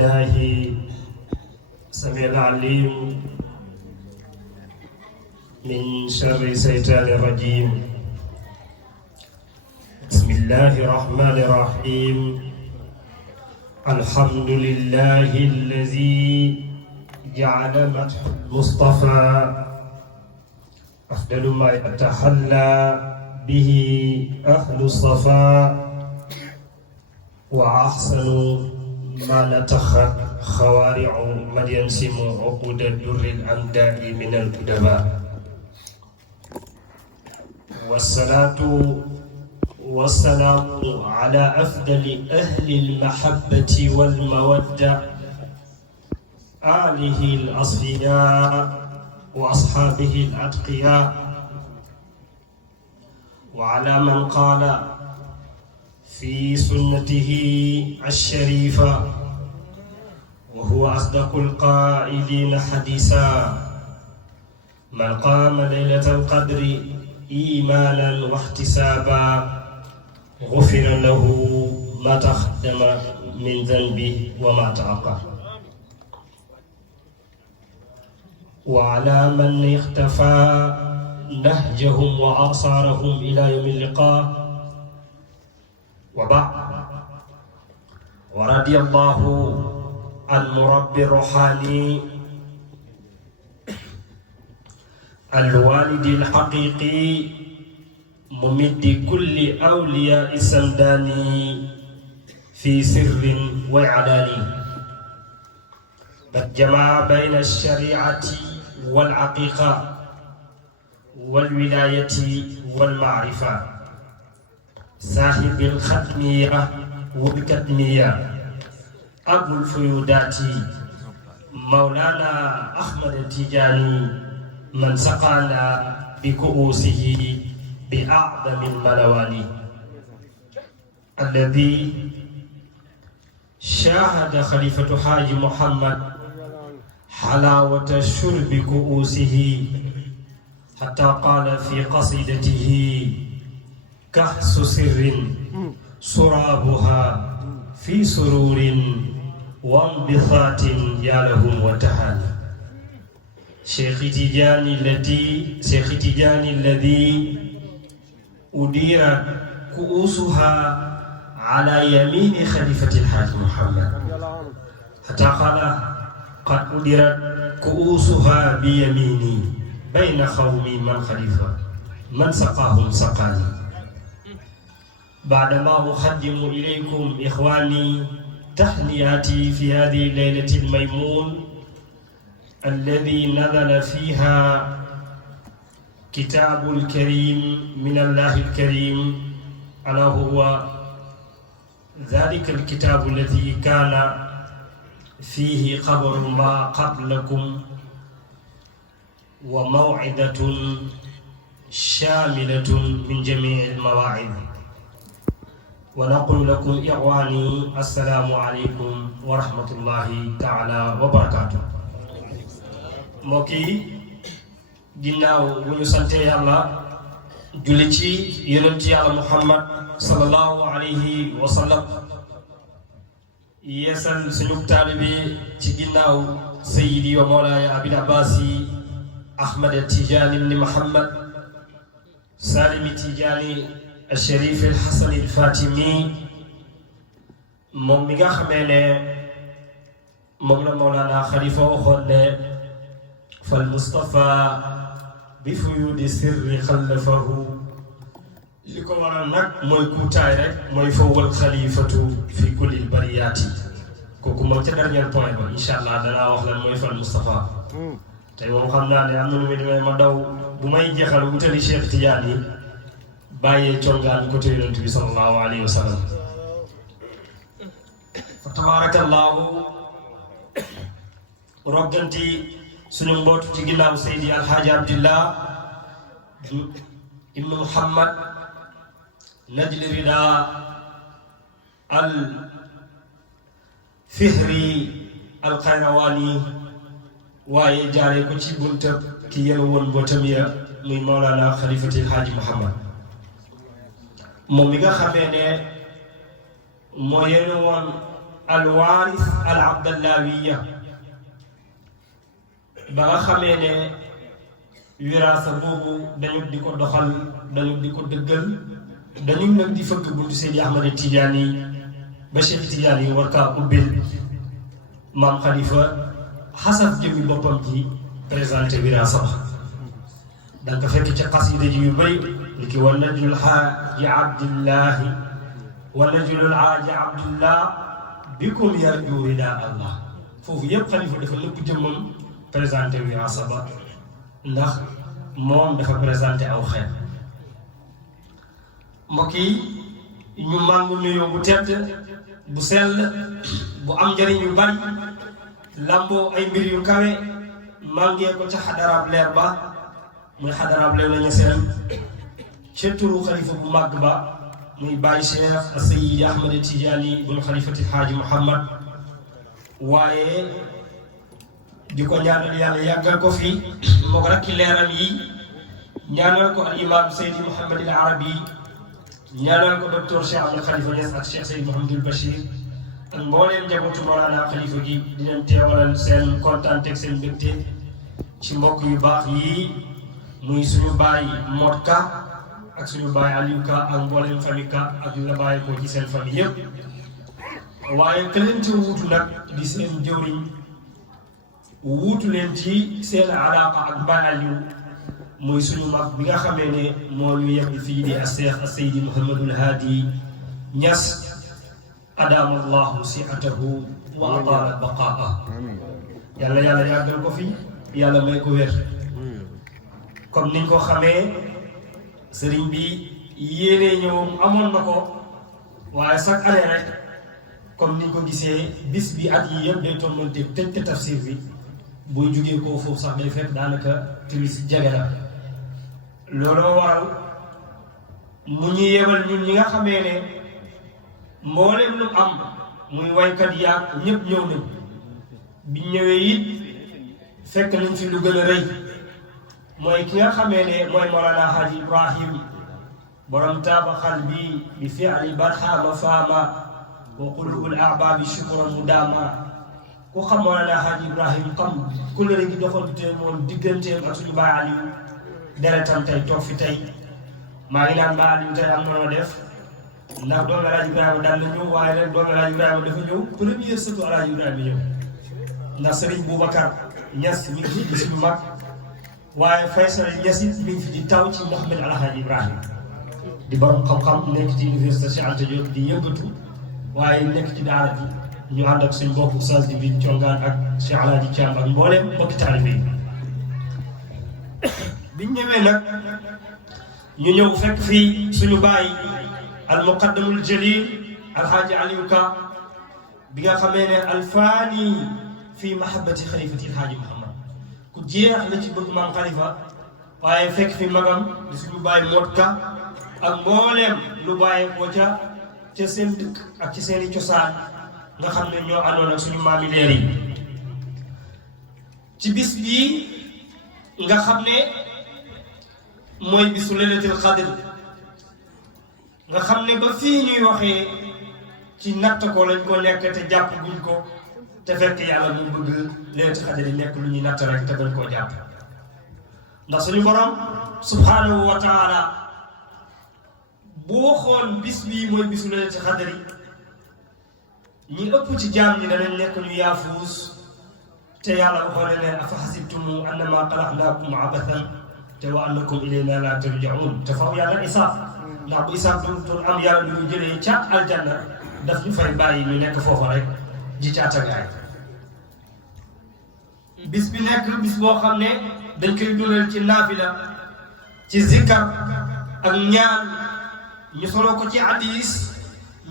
بالله السميع العليم من شر الشيطان الرجيم. بسم الله الرحمن الرحيم. الحمد لله الذي جعل مدح المصطفى أفضل ما يتحلى به أهل الصفاء وأحسن ما نتخذ خوارع من ينسم عقود الدر الأمداء من الأدباء. والصلاة والسلام على أفضل أهل المحبة والمودة آله الأصفياء وأصحابه الأتقياء وعلى من قال في سنته الشريفة وهو أصدق القائلين حديثا: من قام ليلة القدر إيمانا واحتسابا غفر له ما تقدم من ذنبه وما تأخر. وعلى من اختفى نهجهم وآثارهم إلى يوم اللقاء. وبعد، ورضي الله عن مربي الروحاني الوالد الحقيقي ممد كل أولياء السمداني في سر وإعلان، قد جمع بين الشريعة والعقيقة والولاية والمعرفة، صاحب الختمية والكتمية أبو الفيودات مولانا أحمد التجاني، من سقانا بكؤوسه بأعظم الملواني، الذي شاهد خليفة حاج محمد حلاوة شرب كؤوسه، حتى قال في قصيدته: كأس سر سرابها في سرور وانبساط يا لهم وتهاني. شيخ تيجاني الذي أديرت كؤوسها على يمين خليفة الحاج محمد، حتى قال: قد أديرت كؤوسها بيميني بين خومي من خليفة من سقاهم سقاني. بعدما أقدم إليكم إخواني تحنياتي في هذه الليلة الميمون الذي نزل فيها كتاب الكريم من الله الكريم، ألا هو ذلك الكتاب الذي كان فيه خبر ما قبلكم وموعظة شاملة من جميع المواعظ. ونقول لكم إخواني السلام عليكم ورحمة الله تعالى وبركاته. موكي ginnaaw bu ñu sante yàlla julli ci yonent yàlla Muhammad sallallahu alayhi wa sallam, yeesal suñu taalibe ci ginnaaw sayyidi wa mawlaaya abil abbasi Ahmad Tijani ibn Muhammad Salim Tijani al-Sharif al-Hasan al-Fatimi, moom mi nga xamee ne moom la Mawlana Khalifa waxoon ne fal Mustafa bi fuyudi sirri xalafahu, li ko waral nag mooy kuutaay rek mooy fawwal xalifatu fi kulli bariyaati. kooku moom ca dernier point ba incha allah danaa wax lan mooy fal Mustafa. tey moom xam naa ne am na lu muy demee ma daw bu may jeexal wutali Cheikh Tidiane yi bàyyee congaan côté yonent bi sallallahu alayhi wa sallam. fa tabarakallahu rogganti suñu mbootu ci ginnaaw Seydi Alhaaji Abdillah ibnu Muhammad Najli Rida al Fihri al Qayrawani, waaye jaaree ko ci buntab ki yéen woon mbootam ya muy Mawlana Khalifatil Haaji Muhammad, moom mi nga xamee ne moo yéen woon alwaaris al abdallawiya ba nga xamee ne wiraasa boobu dañu di ko doxal dañu di ko dëggal dañu nag di fëgg buntu Seydi Ahmad Tidiane ba Cheikh Tidiane yi war kaa ubbil maam Khalifa xasaf jëmmi boppam ji présenté wiraasa ba da nga fekk ci xasida ji yu bëri li ki wa najul xaaji abdillahi wa najul xaaji abdillah bikum yarju rida allah foofu yëpp Khalifa dafa nëpp jëmmam présenté wiraasa ba ndax moom dafa présenté aw xeet mbokk yi ñu màngu nuyoo bu tedd bu sell bu am njëriñ yu bari lamboo ay mbir yu kawe màngee ko ca xadaraab leer ba muy xadaraab leer nañu seen ca turu xalifa bu màgg ba muy Baye Cheikh Seydi Ahmad Tidiane bun xalifati Haaji Muhammad waaye di ko ñaanal yàlla yàggal ko fi moo ko rakki leeram yi ñaanal ko al imam Seydi Mouhamed al Arabi ñaanal ko docteur Cheikh Abdou Khalifa Niass ak Cheikh Seydi Mouhamadul Bachir ak mbooleem njabootu Mawlana Khalifa gi di leen teewalal seen kontaan teg seen mbégte ci mbokk yu baax yii muy suñu baay Mot Ka ak suñu baay Aliou Ka ak mbooleem famille Ka ak la bàyyi ko ci seen famille yëpp waaye ke leen ci wuutu nag di seen jëwriñ wuutu leen ci seen alaaka ak Baay Aliou muy suñu mag bi nga xamee ne moo ñu yegg fii di Cheikh Seydi Mouhamadul Hadi Niass adama allahu siatahu wa ataala baqaa yàlla yàggal ko fi yàlla may ko wér comme niñ ko xamee sëriñ bi yéene ñëwam amoon na ko waaye chaque année rek comme niñ ko gisee bis bi at yi yëpp day tombanteeg tëj te tafsir bi buy jugee koo foofu sax day fekk daanaka timis jege na looloo waral mu ñu yebal ñun ñi nga xamee ne mboolem lu am muy waykat yaag ñëpp ñëw nañ biñ ñëwee it fekk nañ fi lu gën a rëy mooy ki nga xamee ne mooy Mawlana Haji Ibrahim borom taaba qalbi bi fi'li barhama faama wa qulubul ahbabi shukran mudama ku xam Mawlana Haji Ibrahim xam ku la gi doxante moom digganteem ak suñu baay Aliou deretam tey toog fi tey maa ngi naan baay Aliou tey am na noo def ndax doomu Alaaji Ibrahima daan na ñëw waaye nag doomu Alaaji Ibrahima dafa ñëw premier sëtu Alaaji Ibrahima ñëw ndax Serigne Boubacar Niass mi ngi fi di suñu mag waaye Faysal Niass it mi ngi fi di taw ci Mouhamed Alhaji Ibrahima di borom xam-xam nekk ci université Cheikh Anta Diop di yëngatu waaye nekk ci daara ji ñu ànd ak suñu mbokku Oustaz di biir Congaan ak Cheikh Alhaji Thiam ak mbooleem mbokki taalibe yi biñ ñëwee nag ñu ñëw fekk fii suñu baay al muqaddamul jalil alhaaji Aliou Ka bi nga xamee ne alfaani fii mahabbati xalifati alhaaji Muhammad ku jeex la ci bëgg maam Khalifa waaye fekk fi magam di suñu baay Mot Ka ak mbooleem lu bàyyee ko ca seen dëkk ak ci seeni cosaan nga xam ne ñoo àndoon ak suñu maami leer yi ci bis bii nga xam ne mooy bisu laylatul qadr nga xam ne ba fii ñuy waxee ci natt ko lañ ko nekk te jàpp guñ ko te fekk yàlla mu bëgg laylatul qadr yi nekk lu ñuy natt rek te bañ koo jàpp ndax suñu borom subhanahu wa taala boo xool bis bii mooy bisu laylatul qadr yi ñi ëpp ci jaam ñi danañ nekk ñu yaafuus te yàlla waxoon ne leen afa xasibtum annama xalaqnaakum abathan te wa annakum ilayna la turjaun te faaw yàlla isaab ndax bu isaab doon am yàlla du ñu jëlee ca aljanna daf ñu fay bàyyi ñu nekk foofa rek ji caatagaay bis bi nekk bis boo xam ne dañ koy dundal ci naafila ci zikkar ak ñaan ñu soloo ko ci hadiis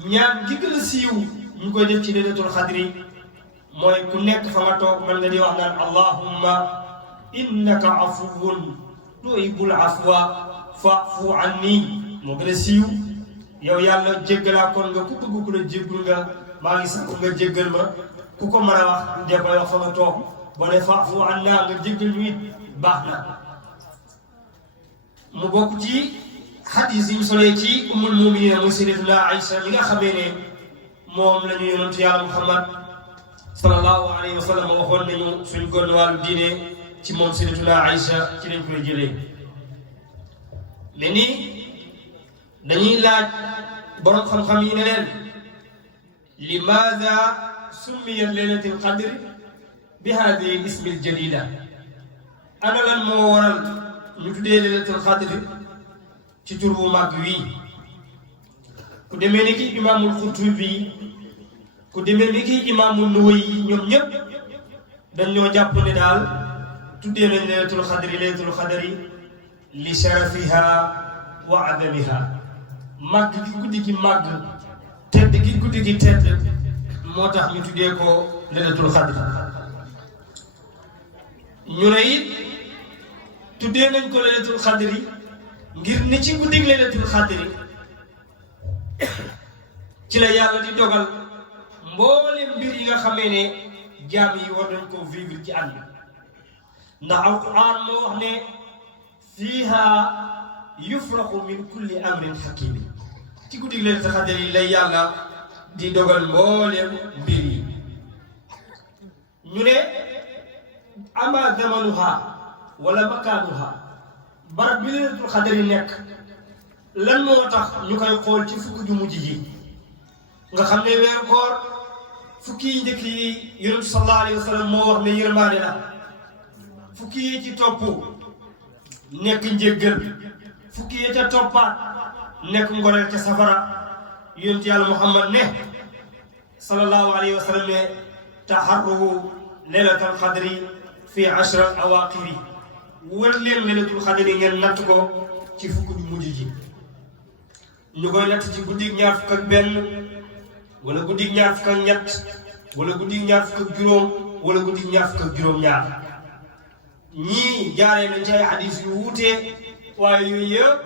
ñaan gi gën a siiw ñu koy def ci laylatul qadri mooy ku nekk fa nga toog mën nga di wax naan allahumma innaka afuwun tuhibbul afwa fa'fu anni moo gën a siiw yow yàlla jéggalaa kon nga ku bëgg ku la jéggul nga maa ngi sakku nga jéggal ma ku ko mën a wax dee koy wax fa nga toog boo ne fa'fu anna nga jéggal ñu it baax na mu bokk ci xadis yi ñu solee ci ummul muminina muy sayyidatuna Aïcha mi nga xamee ne moom la ñu yonentu yàlla Muhammad sallallahu alayhi wa sallam waxoon nañu suñ gon wàllu diine ci moom sayyidatuna Aïcha ci lañ koy jëlee mais nii dañuy laaj borom xam-xam yi ne leen limaada summiyat laylatul qadr bi hadihi ismi al jalila ana lan moo waral ñu tuddee laylatul qadr ci tur bu mag wii ku demee ni ki imaamul Qurtubi ku demee ni ki imaamul Nawawi ñoom ñëpp dañ ñoo jàpp ne daal tuddee nañ laylatul qadri li sharafiha wa adamiha màgg gi guddi gi màgg tedd gi guddi gi tedd moo tax ñu tuddee ko laylatul qadri ñu ne it tuddee nañ ko laylatul qadri ngir ni ci guddi laylatul qadri ci la yàlla di dogal mboolem mbir yi nga xamee ne jaam yi war nañ ko vivre ci ànd ndax alquran moo wax ne fiiha yufraqu min kulli amrin hakim ci guddi laylatul qadri lay yàlla di dogal mboolem mbir yi ñu ne ama zamanuha wala makaanuha barab bi laylatul qadri nekk lan moo tax ñu koy xool ci fukki ju mujj ji nga xam ne weeru koor fukki yi njëkk yi yonent sallallahu alayhi wa sallam moo wax ne yërmaande la fukki yi ci topp nekk njéggal fukki yi ca toppaat nekk ngoreel ca safara yonent yàlla Muhammad ne sallallahu alayhi wa sallam ne taharruhu laylatul qadri fi ashra awaqiri wër leen laylatul qadri ngeen natt ko ci fukki ju mujj ji ñu koy natt ci guddig ñaar fukk ak benn wala guddig ñaar fukk ak ñett wala guddig ñaar fukk ak juróom wala guddig ñaar fukk ak juróom-ñaar ñii jaaree nañ ci ay hadis yu wuute waaye yooyu yëpp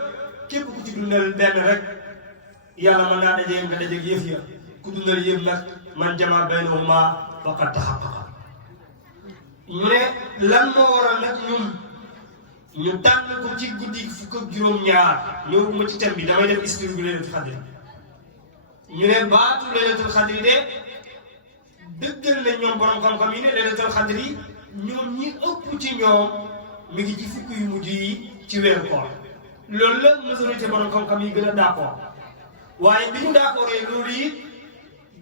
képp ku ci dundal benn rek yàlla mën naa dajee nga dajeeg yëf ya ku dundal yëpp nag man jamaa baynahuma faqad tahaqqaqa ñu ne lan moo waral nag ñun ñu tànn ko ci guddi fukk ak juróom-ñaar ñëwuma ci thème bi damay def histoire bi laylatul qadri ñu ne baatu laylatul qadri de dëggal nañ ñoom borom xam-xam yi ne laylatul qadri ñoom ñi ëpp ci ñoom mi ngi ci fukk yu mujj yi ci weeru koor loolu la majorité borom xam-xam yi gën a d'accord waaye bi ñu d'accordee loolu yi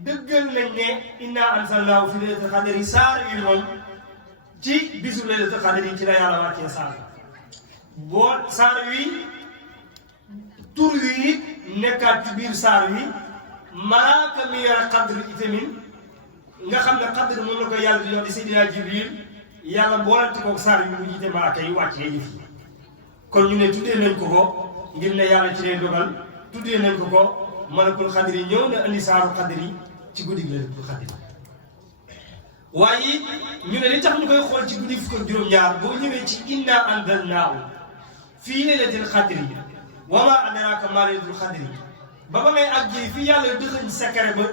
dëggal nañ ne inna anzalnaahu fi laylatul qadri saar wi moom ci bisu laylatul qadri ci la yàlla wàccee saar boo saar wi tur wi nekkaat ci biir saar wi malaaka mi yore qadr itamit nga xam ne qadr moom la ko yàlla di jox di Seydina Jibril yàlla boolante koog saar wi mu jiite malaaka yi wàccee yëf yi kon ñu ne tuddee nañ ko ko ngir ne yàlla ci lay dogal tuddee nañ ko ko malakul qadr yi ñëw na andi saaru qadr yi ci guddi laylatul qadr waaye ñu ne li tax ñu koy xool ci guddi fukk ak juróom-ñaar boo ñëwee ci inna anzalnaahu fii laylatil qadri wa maa adraaka maa laylatul qadri ba ngay àggee fi yàlla dëxëñ secret ba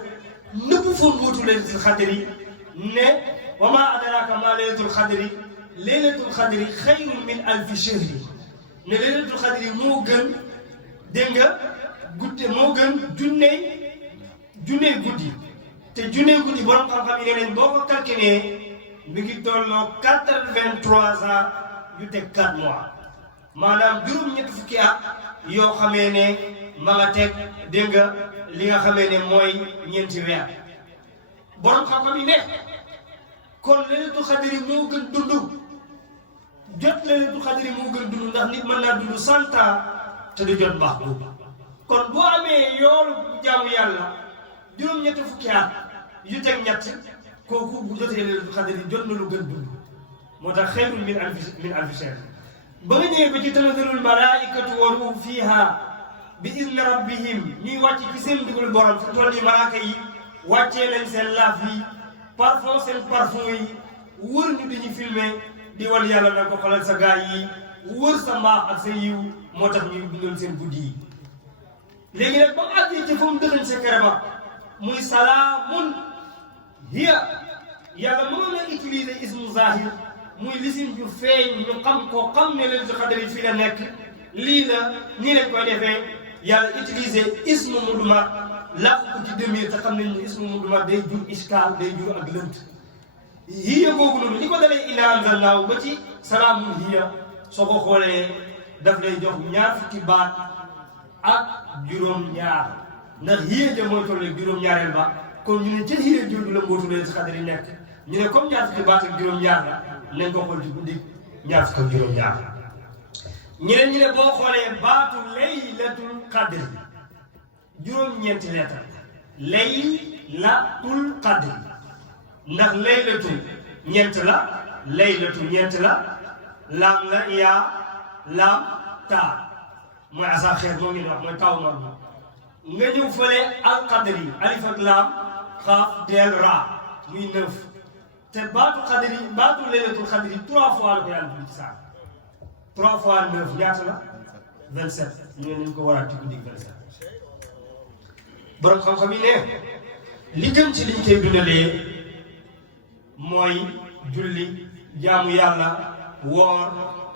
nëbb foon wóotu laylatul qadri ne wa maa adraaka maa laylatul qadri xayrun min alfi shahri ne laylatul qadri moo gën dégg nga guddi moo gën junney guddi te junney guddi borom xam-xam yi ne nañ boo ko calculé mi ngi tolloo 83 ans yu teg 4 mois maanaam juróom-ñetti fukki at yoo xamee ne ma nga teg dégg nga li nga xamee ne mooy ñeenti weer borom xam-xam yi ne kon laylatul qadri moo gën dund jot laylatul qadri moo gën dund ndax nit mën naa dund 100 ans te du jot baax boobu kon boo amee yoolu jaamu yàlla juróom-ñetti fukki at yu teg ñett kooku bu jotee laylatul qadri jot na lu gën dund moo tax xayrun min alfi shahr ba nga ñëwee ba ci tanazzalul malaa'ikatu wa ruuhu fiiha bi izni rabbihim ñuy wàcc ci seen ndigalu borom fu toll nii malaaka yi wàccee nañ seen laaf yi parfum seen parfum yi wër ñu dañuy filmé di wal yàlla na ko xolal sa gaay yi wër sa mbaax ak sa yiw moo tax ñuy bindoon seen guddi yi léegi nag ba mu àggee ci fa mu dëxañ sa kere ba muy salaamun hiya yàlla mënoon na utiliser ismu zahir muy lisim ju feeñ ñu xam ko xam ne laylatul qadri fii la nekk lii la nii lañ koy defee yàlla utiliser ismu mudmar làq ko ci demee te xam nañ ne ismu mudmar day jur iskaal day jur ak lënt hiya googu noonu li ko dalee innaa anzalnaahu ba ci salaamun hiya soo ko xoolee daf lay jox ñaar fukki baat ak juróom-ñaar ndax hiya ja mooy tollee juróom-ñaareel ba kon ñu ne ca hiya jooju la mbootu leen si xadar yi nekk ñu ne comme ñaar fukki baat ak juróom-ñaar la nañ ko xool ci guddi ñaar fukki ak juróom-ñaar ñeneen ñi ne boo xoolee baatu laylatul qadr juróom-ñeenti lettre laylatul qadr ndax laylatu ñeent la laylatu ñeent la laam la yaa laam taa mooy asa xeet moo ngi wax mooy taw mar nga ñëw fële alqadri alif ak laam xaaf deel raa muy 9 te baatu qadri baatu laylatul qadri 3 fois la ko yàlla bi ci saa 3 fois 9 ñaata la 27 ñu ne ñu ko waraat ci guddi 27 borom xam-xam yi ne li gën ci liñ koy dundalee mooy julli jaamu yàlla woor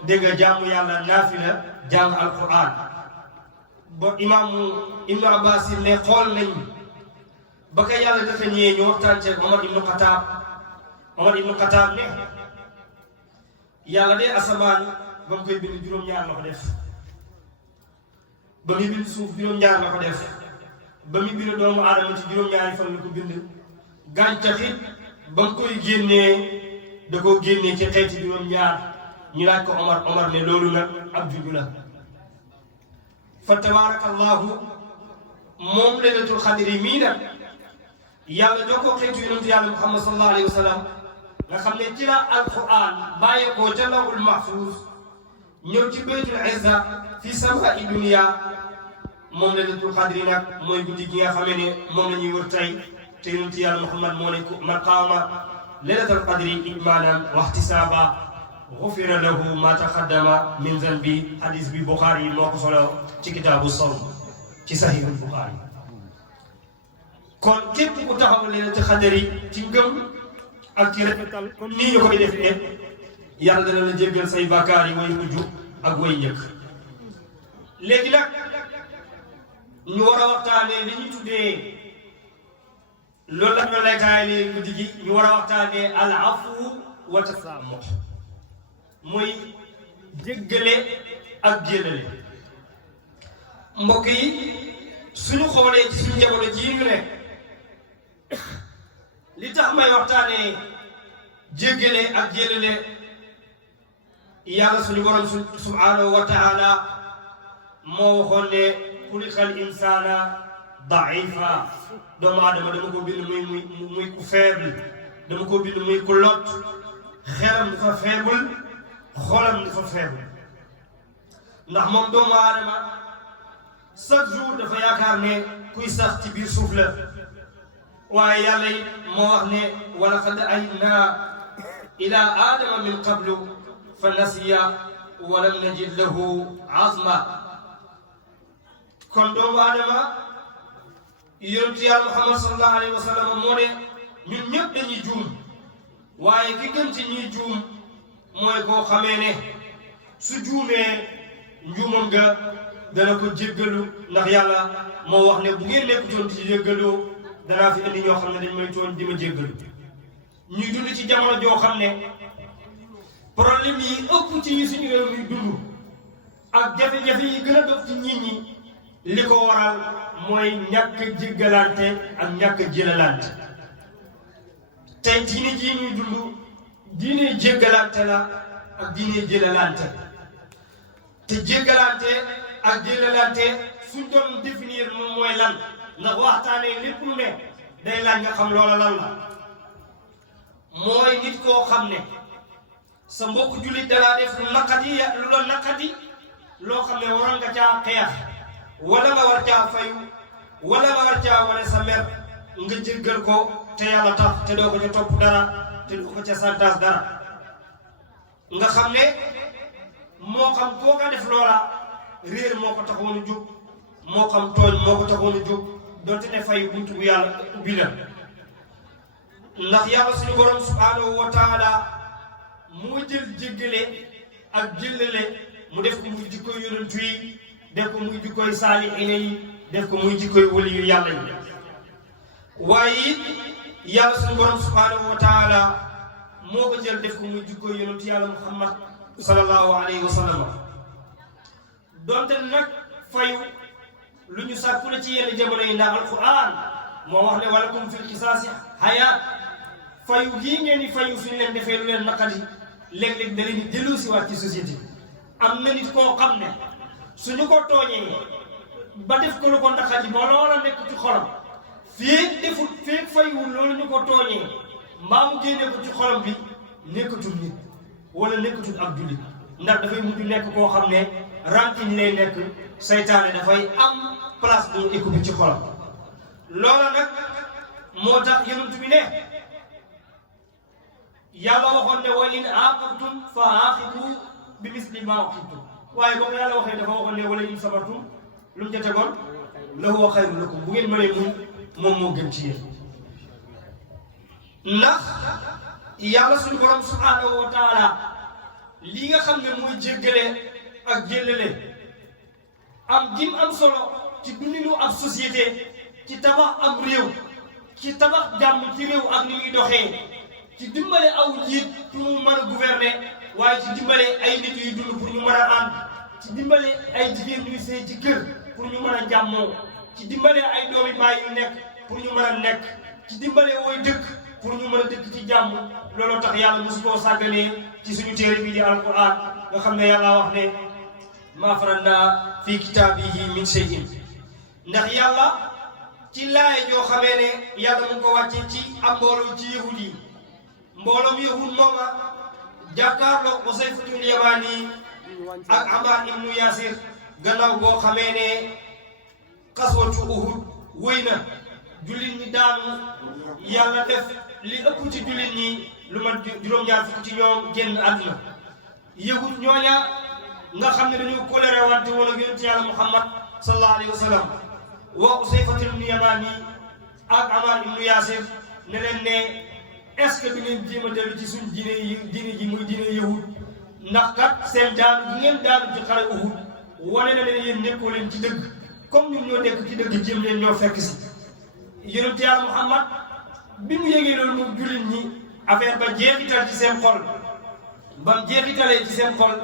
dégg nga jaamu yàlla naafila jàng alquran ba imaamu ibnu abbas yi ne xool nañ ba ka yàlla dafa ñëwee ñu waxtaan ceeg Omar ibnu Xataab ne yàlla de asamaan ba mu koy bind juróom-ñaar la ko def ba muy bind suuf juróom-ñaar la ko def ba muy bind doomu aadama ci juróom-ñaari fan la ko bind gàncax it ba mu koy génnee da koo génnee ci xeeti juróom-ñaar ñu laaj ko Omar ne loolu nag ab juddu la fa tabaarakallahu moom laylatul xadri mii nag yàlla joo ko xeetu yonentu yàlla Muhammad sallallahu alayhi wa sallam nga xam ne ci la alquran bàyyeekoo ca lawul mahfuus ñëw ci baytul izza fi samaa'i dunya moom laylatul xadri nag mooy guddi gi nga xamee ne moom la ñuy wër tey te yonentu yàlla Muhammad moo ne man qaama laylatul qadri imaanan wa ihtisaaba gufira lahu ma taqaddama min zanbi hadis bi Bukhari moo ko solo ci kitaabu sawm ci sahihul Bukhari kon képp ku taxaw laylatul qadri ci ngëm ak ci rafetal comme nii ñu koy defee yàlla dana la jéggal say bàkkaar yi way mujj ak way njëkk léegi nag ñu war a waxtaanee li ñu tuddee loolu la ñu lay taayee guddi gi ñu war a waxtaanee al afu wa tasaamuh mooy jéggale ak jéllale mbokk yi suñu xoolee ci suñu jamono jii ñu ne li tax may waxtaanee jéggale ak jéllale yàlla suñu borom subhanahu wa taala moo waxoon ne xuliqal insaana daifa doomu aadama dama ko bind muy ku faible dama ko bind muy ku lot xelam dafa faible xolam dafa faible ndax moom doomu aadama chaque jour dafa yaakaar ne kuy sax ci biir suuf la waaye yàlla it moo wax ne wa laqad ahinnaa ilaa aadama min qablu fa nasiya wa lam najid lahu azma kon doomu aadama yonentu yàlla Muhammad sallallahu alayhi wa sallam moo ne ñun ñëpp dañuy juum waaye ki gën ci ñuy juum mooy koo xamee ne su juumee njuumam nga dana ko jéggalu ndax yàlla moo wax ne bu ngeen nekkutoon ci jéggaloo danaa fi indi ñoo xam ne dañ may tooñ di ma jéggalu ñuy dund ci jamono joo xam ne problème yi ëpp ci ñi suñu réew mi dund ak jafe-jafe yi gën a dox ci nit ñi li ko waral mooy ñàkk jéggalante ak ñàkk jëlalante tey diine jii ñuy dund diine jéggalante la ak diine jëlalante te jéggalante ak jëlalante suñ doon définir moom mooy lan ndax waxtaanee lépp lu ne day laaj nga xam loola lan la mooy nit koo xam ne sa mbokk jullit dalaa def lu naqadi lu la naqadi loo xam ne waroon nga caa xeex wala nga war caa fayu wala nga war caa wane sa mer nga jéggal ko te yàlla tax te doo ko ca topp dara te doo ko ca santaas dara nga xam ne moo xam koo nga def loola réer moo ko taxoon a jóg moo xam tooñ moo ko taxoon a jóg donte ne fay buntu bu yàlla ubbi la ndax yàlla suñu borom subhanahu wa taala moo jël jéggale ak jëllale mu def ko muy jikkoy yonent yi def ko muy jikkoy saalihiin yi def ko muy jikkoy wali yu yàlla yi waaye it yàlla suñu borom subhanahu wa taala moo ko jël def ko muy jikko yonent yàlla muhammad sallallahu alayhi wa sallam donte nag fayu lu ñu sàkku la ci yenn jamono yi ndax alquran moo wax ne walakum fil qisaasi hayaat fayu gii ngeen di fayu suñu leen defee lu leen naqari léeg-léeg da leen di dellu si waat ci société am na nit koo xam ne suñu ko tooñee ba def ko lu ko naqari ba loola nekk ci xolam fii defut fii faywul loolu ñu ko tooñee mbaa mu génne ko ci xolam bi nekkatul nit wala nekkatul ab jullit ndax dafay mujj nekk koo xam ne rankiñ lay nekk seytaane dafay am place bu mu écoupe ci xolam loola nag moo tax yonent bi ne yàlla waxoon ne wa in aaqabtum fa aaqibu bi misli ma uqibtum waaye boo ko yàlla waxee dafa waxoon ne wala in sabartum lu mu ca tegoon la huwa xayrun lakum bu ngeen mënee muñ moom moo gën ci yéen ndax yàlla suñu borom subhanahu wa taala li nga xam ne mooy jéggale ak jéllale am gim am solo ci dundinu ab société ci tabax am réew ci tabax jàmm ci réew ak ni muy doxee ci dimbale aw njiit pour mu mën a gouverner waaye ci dimbale ay nit yuy dund pour ñu mën a ànd ci dimbale ay jigéen ñuy sëy ci kër pour ñu mën a jàmmoo ci dimbale ay doomi baay yu nekk pour ñu mën a nekk ci dimbale wooy dëkk pour ñu mën a dëkk ci jàmm looloo tax yàlla mosu koo sàgganee ci suñu téere bi di alquran nga xam ne yàlla wax ne maa farannaa fii kitaabihi min shay'in ndax yàlla ci laay joo xamee ne yàlla mu ko wàcce ci am mbooloo ci yahud yi mbooloom yahud mooma jàkkaarloo Xusayfatul Yamaani ak Ammaar ibnu Yaasir gannaaw boo xamee ne xaswatu Uhud wëy na jullit ñi daanu yàlla def li ëpp ci jullit ñi lu mat juróom-ñaar fukk ci ñoom génn àdduna yahud ñooña nga xam ne dañu coléré wante woon ak yonent yàlla Muhammad sallallahu alayhi wa sallam wa Xusayfatul Yamaani ak Ammaar ibnu Yaasir ne leen ne est-ce que du ngeen jéem a dellu ci suñ diine ji muy diine yahud ndax kat seen daanu bu ngeen daanu ci xare Uhud wane na ne yéen nekkoo leen ci dëgg comme ñun ñoo nekk ci dëgg jéem leen ñoo fekk si yonent yàlla Muhammad bi mu yégee loolu moom jullit ñi affaire ba jeexital ci seen xol bam jeexitalee ci seen xol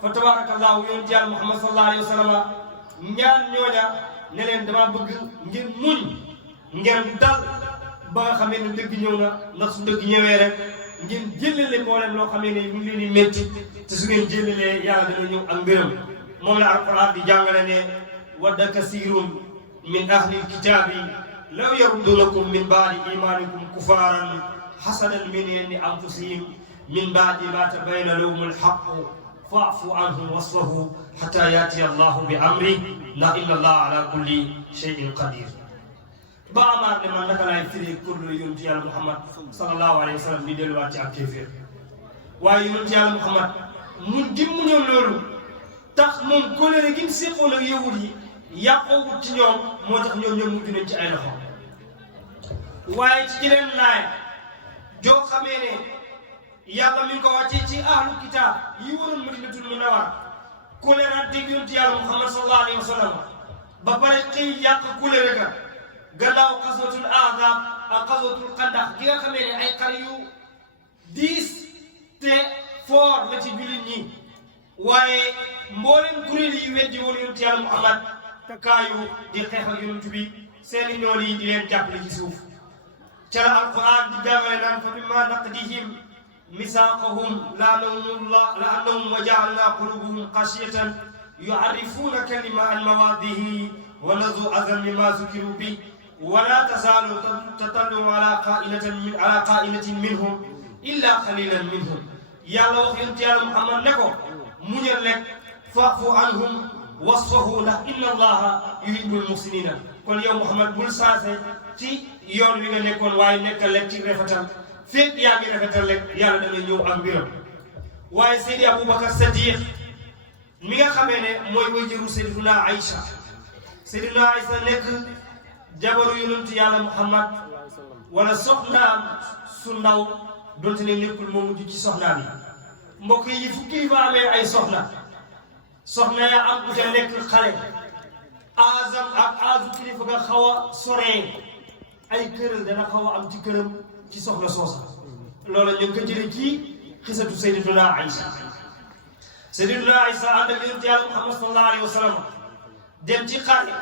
fa tabarakallahu yonent yàlla Muhammad sallallahu alayhi wa sallam ñaan ñooña ne leen dama bëgg ngeen muñ ngeen dal ba nga xamee ne dëgg ñëw na ndax su dëgg ñëwee rek ngeen jëlale mbooleem loo xamee ne ñu ngi leen di métti te su ngeen jëlalee yàlla dana ñëw ak ngërëm moom la alquran di jàngale ne wadda kasirun min ahlil kitaabi law yaruddunakum min baadi imanikum kufaaran hasadan min indi anfusihim min baadi ma tabayyana lahumul haqqu fa'fu anhum wasfahu hatta yatiya allahu bi amri na inna allaha ala kulli shay'in qadir ba amaat ne man naka laay firi kurlu yonent yàlla Muhammad sallallahu alayhi wa sallam di delluwaat ci ak kéeféer waaye yonent yàlla Muhammad mu dimmuñoon loolu tax moom kóllëre gi mu séqoon ak yahud yi yàqoowut ci ñoom moo tax ñoom ñoom mujj nañ ci ay loxo waaye ci jeneen laay joo xamee ne yàlla mi ngi ko wàccee ci ahlu kitaab yi waroon Madinatul Munawwara kóllëre dégg yonent yàlla Muhammad sallallahu alayhi wa sallam ba pare xëy yàq kóllëre ga gannaaw xaswatul Ahzab ak xaswatul Xandaq gi nga xamee ne ay xare yu diis te foor la ci jullit ñi waaye mboolem kuréel yi weddi woon yonent yàlla Muhammad kaayu di xeex ak yonent bi seeni noon yi di leen jàppale ci suuf ca la alquran di jàngale naan fa bimma naqdihim misaaqahum la'annahum wa ja'alna qulubahum qasiyatan yu'arrifuuna kalima an mawaadihi wa nazu azan mimma zukiru bi ولا تزال تطلع على قائمة منهم إلا قليلا منهم يلا وخيرت يا محمد نكو منير لك فاعفو عنهم واصفه له إن الله يحب المحسنين كل يوم محمد بول ساسي تي يون ويغا نيكون واي نيكال لك تي رفتال فيك ياغي رفتال لك يالا دا نيو ak mbiram واي سيدي أبو بكر الصديق ميغا خامي ne moy wayjuru Sayyidina Aïcha Sayyidina Aïcha nek jabaru yonent yàlla Muhammad wala soxnaam su ndaw donte ne nekkul moo mujj ci soxnaam yi mbokk yi fu kilifa amee ay soxna ya am ku ca nekk xale azam ak azu kilifa nga xaw a soree ay këral dana xaw a am ci këram ci soxna soosa loolu ñu ngi ko jëlee ci xisatu sayyidatuna Aïcha sayyidatuna Aïcha ànd ak yonent yàlla Muhammad sallallahu alayhi wa sallam dem ci xare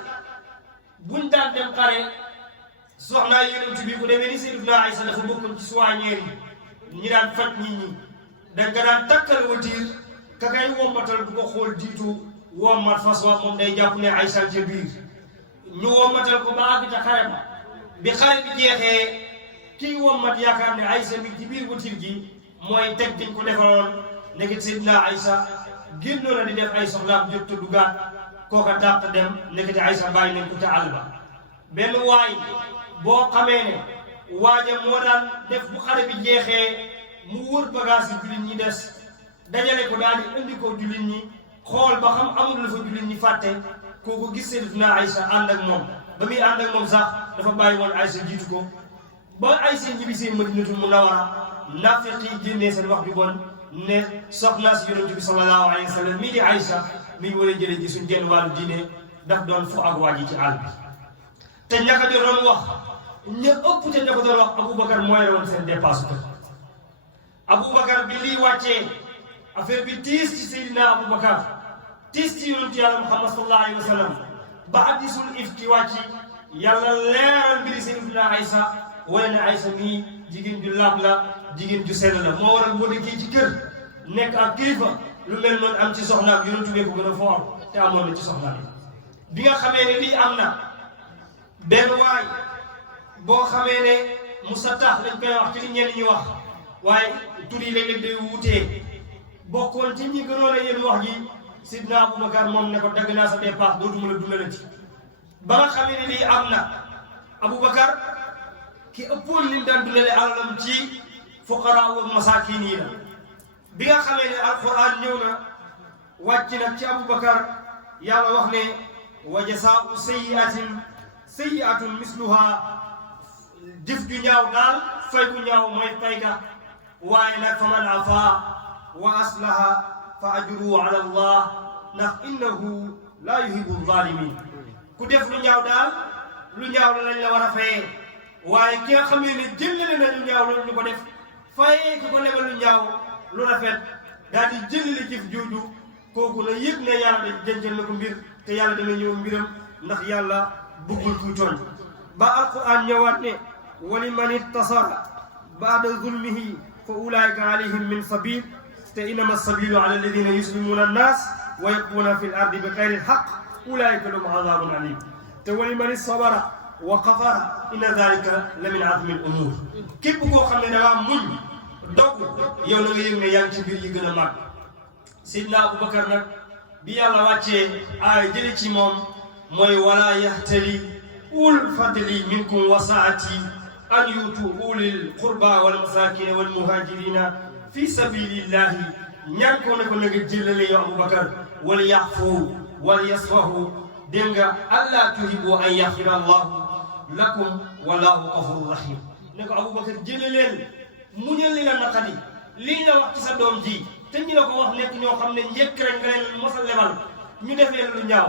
buñ daan dem xare soxnaa yonent bi ku demee ni sayyidatuna Aïcha dafa bokkoon ci soigneur yi ñi daan faj nit ñi da nga daan takkal watiir ka kay wombatal bu ko xool diitu wommat fas wa moom day jàpp ne Aïcha ca biir ñu wommatal ko ba àgg ca xare ba bi xare bi jeexee kii wommat yaakaar ne Aïcha mi ci biir watiir gi mooy teg diñ ko defaloon nekk sayyidatuna Aïcha génnoon na di def ay soxlaam jot te dugaat kooka dàq dem nekkati Aïcha bàyyi nañ ko ca àll ba benn waay boo xamee ne waaja moo daan def bu xare bi jeexee mu wër bagage yi jullit ñi des dajale ko daal di indi ko jullit ñi xool ba xam amul la fa jullit ñi fàtte kooku gis sayyidatuna Aïcha ànd ak moom ba muy ànd ak moom sax dafa bàyyi woon Aïcha jiitu ko ba Aïcha ñibbisee Madinatul Munawwara naafiq yi génnee seen wax ju bon ne soxna si yonent bi sallallahu alayhi wa sallam mii di Aïcha mi ngi war a jëlee ji suñ genn wàllu diine daf doon fu ak waa ji ci àll bi te ñaka doon wax ña ëpp te ña ko doon wax Aboubacar mooy la woon seen dépasse kër Aboubacar bi lii wàccee affaire bi tiis ci Seydina Aboubacar tiis ci yonent yàlla Muhammad sallallahu alayhi wa sallam ba hadisul ifki wàcci yàlla leeral mbiri Seydina Aïcha wane ne Aïcha mii jigéen ju laab la jigéen ju sell la moo waral boo nekkee ci kër nekk ak kilifa lu mel noonu am ci soxnaam yonent bi ko gën a foor te amoon na ci soxnaam bi nga xamee ne lii am na benn waay boo xamee ne Musa tax lañ koy wax ci li ñenn ñi wax waaye tur yi léeg-léeg day wuutee bokkoon ci ñi gënoon a yéen wax ji Sidna Aboubacar moom ne ko dagg naa sa dépasse dootuma la dundalati ba nga xamee ne lii am na Aboubacar ki ëppoon lim daan dundale alalam ci fuqaraa wa masaakin yi la bi nga xamee ne alquran ñëw na wàcc nag ci Aboubacar yàlla wax ne wa jasaa'u sayyi'atun misluha jëf ju ñaaw daal fay bu ñaaw mooy fay ga waaye nag fa man afaa wa aslaha fa ajruhu ala allah ndax innahu laa yuhibbu zalimin ku def lu ñaaw daal lu ñaaw la lañ la war a fayee waaye ki nga xamee ne jëllale na lu ñaaw loolu ñu ko def fayee ki ko lebal lu ñaaw lu rafet daal di jëllale jëf jooju kooku na yëg ne yàlla da dencal na ko mbir te yàlla dana ñëw mbiram ndax yàlla bëggul kuy tooñ ba alquran ñëwaat ne wa liman ittasara baada zulmihi fa ulaika alayhim min sabil te innama sabilu ala alladina yuslimuna annas wa yaquna fi l ardi bi xayri lxaq ulaika lahum azabun alim te wa liman sabara wa kafara inna dalika la min azmi l umur képp koo xam ne dangaa muñ dogg yow na nga yëg ne yaa ngi ci mbir yi gën a mag Sidna Aboubacar nag bi yàlla wàccee aay jële ci moom mooy wala yahtali ul fadli minkum wa saati an yutu ulil qurba wal masakina wal muhajirina fi sabilillahi ñaan ko ne ko na nga jëlale yow Aboubacar wal yaxfu wal yasfahu dégg nga alla tuhibbu an yaxfira allahu lakum wallahu ghafurur rahim ne ko Aboubacar jëlaleen muñal li la naqadi lii la wax ci sa doom ji te ñi la ko wax nekk ñoo xam ne njëkk rek nga leen mos a lebal ñu defee lu ñaaw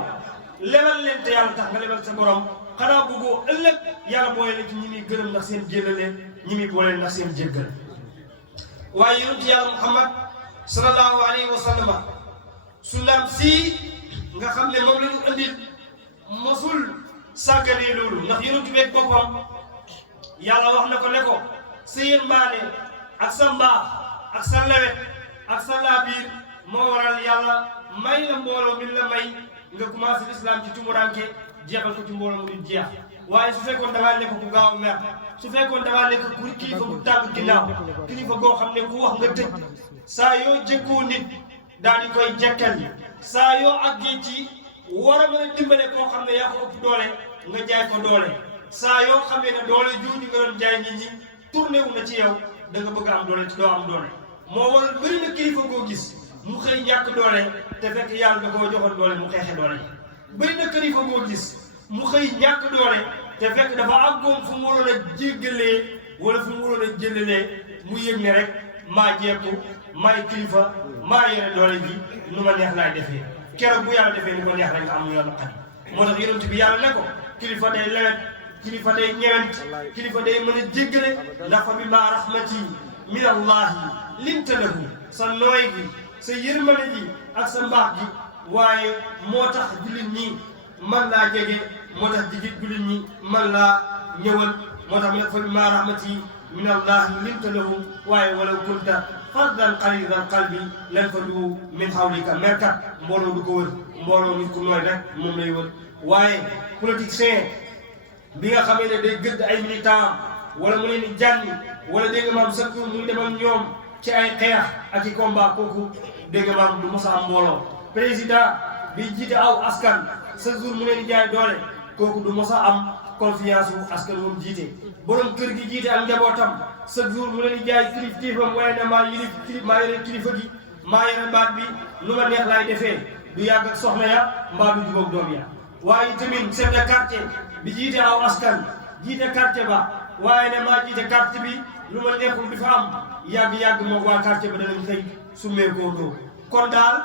lebal leen te yàlla tax nga lebal sa borom xanaa bëggoo ëllëg yàlla boole la ci ñi muy gërëm ndax seen jëlale ñi muy boole ndax seen jéggal waaye yonent yàlla Muhammad sallallahu alayhi wa sallam sunnaam si nga xam ne moom la ñu andil mosul sàgganee loolu ndax yonent beeg boppam yàlla wax na ko ne ko sa yërmande ak sa mbaax ak sa lewet ak sa laabiir moo waral yàlla may la mbooloo mi la may nga commencé l'islam ci tumuranke jeexal ko ci mbooloo mu jeex waaye su fekkoon dangaa nekk ku gaaw a mer su fekkoon dangaa nekk ku kilifa bu tàgg ginnaaw kilifa goo xam ne ku wax nga tëj saa yoo jëkkoo nit daal di koy jekkal saa yoo àggee ci war a mën a dimbale koo xam ne yaa ko ëpp doole nga jaay ko doole saa yoo xamee ne doole jooju nga doon jaay nit ñi tourné wu na ci yow da nga bëgg a am doole ci doo am doole moo waral bëri na kilifa goo gis mu xëy ñàkk doole te fekk yàlla da koo joxoon doole mu xeexe doole bëri na kilifa goo gis mu xëy ñàkk doole te fekk dafa àggoon fu mu waroon a jéggalee wala fu mu waroon a jëllalee mu yëg ne rek maa jekku maay kilifa maa yore doole bi nu ma neex laay defee keroog bu yàlla defee ni ko neex rek nga am yoon xat moo tax yonent bi yàlla ne ko kilifa day lewet kilifa day ñewent kilifa day mën a jéggale ndax fa bi ma rahmati min allahi linta lahu sa nooy gi sa yërmande ji ak sa mbaax gi waaye moo tax jullit ñi man laa jege moo tax jigit jullit ñi man laa ñëwal moo tax mu ne fa bi ma rahmati min allahi linta lahu waaye walaw kunta fardan qalilal qalbi lan fa du min hawlika merkat mbooloo du ko wër mbooloo nit ku nooy rek moom lay wër waaye politicien bi nga xamee ne day gëdd ay militant wala mu leen di jànni wala dégg nga maam chaque jour muy dem ak ñoom ci ay xeex ak i combat kooku dégg nga maam du mos a am mbooloo président bi jiite aw askan chaque jour mu leen di jaay doole kooku du mos a am confiance wu askan moom jiite borom kër gi jiite ak njabootam chaque jour mu leen di jaay kilifteefam waaye ne maa yore kilifa gi maa yore baat bi lu ma neex laay defee du yàgg ak soxna ya mbaa du jubóog doom ya waaye tamit chef de quartier bi jiite aw askan jiite quartier ba waaye ne maa jiite quartier bi lu ma neexul di fa am yàgg-yàgg moom waa quartier ba danañ xëy summeekoo doo kon daal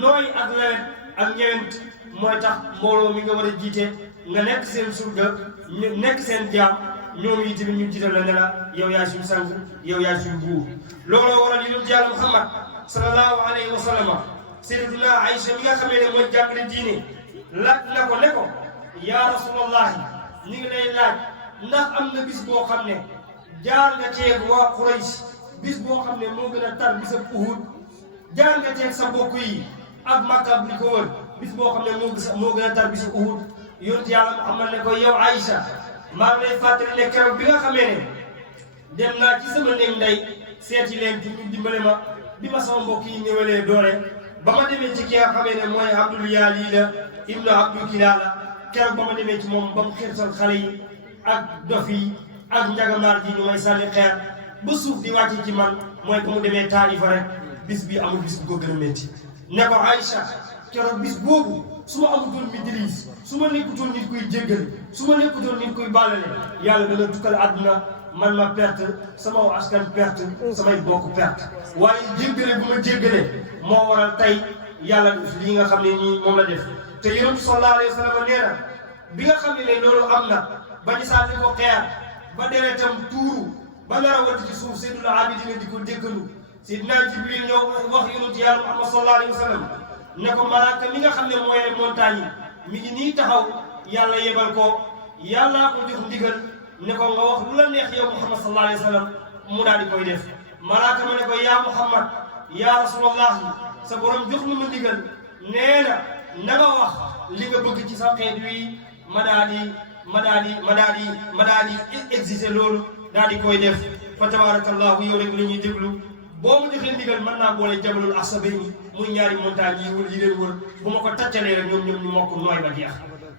nooy ak lewet ak ñewent mooy tax mbooloo mi nga war a jiite nga nekk seen surga nekk seen jaam ñoom yi tamit ñu jiital la ne la yow yaay suñu sang yow yaay suñu buur looloo waral yonent Yàlla Muhammad sallallahu alayhi wa sallam sayyidatuna Aïcha mi nga xamee ne mooy jàngale diine laaj na ko ne ko yaa rasulallahi ñu ngi lay laaj ndax am na bis boo xam ne jaar nga ceeg waa Quraysh bis boo xam ne moo gën a tar bis ak Uhud jaar nga ceeg sa mbokk yi ak Makka bi ko wër bis boo xam ne moo gën a tar bis ak Uhud yonent Yàlla Muhammad ne ko yow Aïcha maa ngi lay fàttali ne keroog bi nga xamee ne dem naa ci sama néeg ndey seeti leen ci ñu dimbale ma bi ma sama mbokk yi ñëwalee doole ba ma demee ci ki nga xamee ne mooy Abdul Yalila ibnu Abdul Kilala keroog ba ma demee ci moom ba mu xeetal xale yi ak dof yi ak njagamaar ji ñu may sànni xeer ba suuf di wàcc ci man mooy ba mu demee Taïfa rek bis bi amul bis bu ko gën a métti ne ko Aïcha keroog bis boobu su ma amutoon maîtrise su ma nekkutoon nit kuy jéggal su ma nekkutoon nit kuy baalale yàlla dana tukkal àdduna man ma perte sama askan perte samay bokk perte waaye jéggale bu ma jéggale moo waral tey yàlla def lii nga xam ne nii moom la def te yonent sallallahu alayhi wa sallam nee na bi nga xam ne loolu am na ba ñu sànni ko xeer ba deretam tuuru ba nar a wati ci suuf Seydul Abidina di ko déggalu Seydina Jibril ñëw wax yonent Yàlla Muhammad sallallahu alayhi wa sallam ne ko malaaka mi nga xam ne mooy montagne yi mi ngi nii taxaw yàlla yebal ko yàllaa ko jox ndigal ne ko nga wax lu la neex yow Muhammad sallallahu alayhi wa sallam mu daal di koy def malaaka ma ne ko yaa Muhammad yaa Rasulallah sa borom jox lu ma ndigal nee na nga wax li nga bëgg ci sa xeet wi ma daal di exiger loolu daal di koy def fa tabarakallahu yow rek la ñuy déglu boo ma joxee ndigal mën naa boole jabalul asabayni muy ñaari montagne yi wër yi leen wër bu ma ko taccalee rek ñoom ñu mokk nooy ba jeex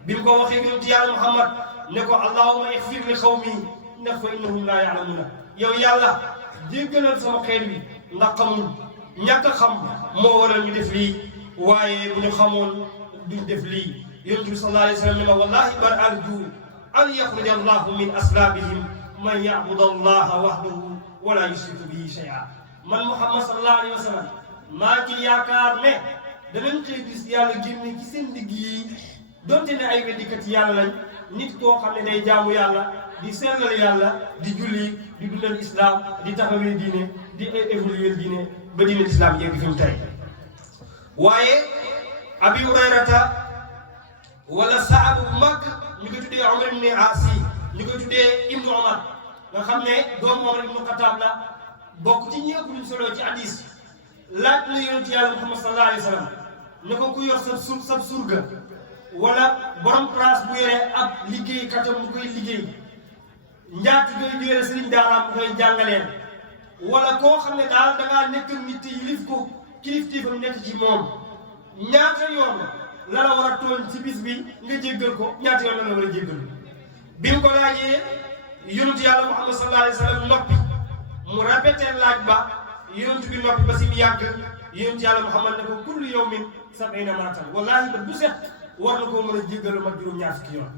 bi mu ko waxee yonent Yàlla Muhammad ne ko allahumma ighfir li xawmi ndax fa innahum laa ya'lamuuna yow yàlla jéggalal sama xeet wi ndax xamul ñàkk a xam moo waral ñu def lii waaye bu ñu xamoon duñ def lii yonent bi sallallahu alayhi wa sallam ne ma wallahi bal arju an yaxruja allahu min aslaabihim man ya'budu allaha wahdahu wala yushriku bihi shay'an man Muhammad sallallahu alayhi wa sallam maa ngi yaakaar ne danañ xëy gis yàlla génne ci seen digg yi donte ne ay weddikat yàlla lañ nit koo xam ne day jaamu yàlla di sellal yàlla di julli di dundal islam di taxawee diine di évoluer diine ba diine islam yegg fi mu tey waaye Abi Hurayrata wala sahaaba bu mag ñu koy tuddee Umar ibn Asi ñu koy tuddee Ibnu Umar nga xam ne doomu Umar ibnu Xataab la bokk ci ñi ëpp luñ solo ci hadis laaj na yonent Yàlla Muhammad sallallahu alayhi wa sallam ne ko ku yor sab surga wala borom place bu yore ab liggéeykatam bu koy liggéey njaati koy yore sëriñ daaraam bu koy jàngaleen wala koo xam ne daal dangaa nekk nit te yilif ko kilifteefam nekk ci moom ñaata yoon la la war a tooñ ci bis bi nga jéggal ko ñaata yoon la la war a jéggal bi mu ko laajee yonent Yàlla Muhammad sallallahu alayhi wa sallam noppi mu répété laaj ba yonent bi noppi ba si mu yàgg yonent Yàlla Muhammad ne ko kullu yawmin sab'iina maratan wallaahi ba bu set war na koo mën a jéggalu mag juróom-ñaar fukki yoon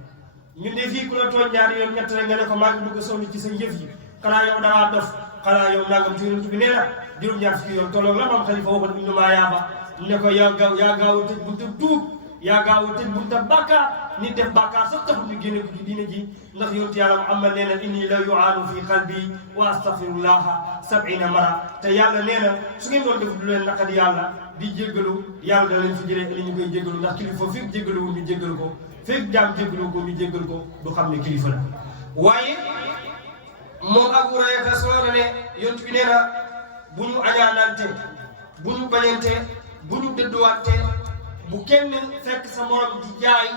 ñun de fii ku la tooñ ñaari yoon ñett rek nga ne ko maa ngi bëgg a sonn ci sa njëf yi xanaa yow dangaa dof xanaa yow nangam ci yonent bi nee na juróom-ñaar fukki yoon tolloog la maam Xalifa waxoon Ibnu Maayaaba ne ko yaa gaaw a tëj buntu tuub yaa gaaw a tëj bunta bàkkaar nit def bàkkaar sax taxul ñu génne ko ci diine ji ndax yonent yàlla Muhammad nee na inni la yu'aanu fi qalbi wa astaghfirullaha 70 mara te yàlla nee na su ngeen doon def lu leen naqadi yàlla di jéggalu yàlla da leen fi jëlee li ñu koy jéggalu ndax kilifa fépp jéggalu ñu jéggal ko fépp jaam jéggalu ko ñu jéggal ko du xam ne kilifa la waaye moom Abu Hurayra solo na ne yonent bi nee na bu ñu añaanante bu ñu bañante bu ñu dëdduwante bu kenn fekk sa morom di jaay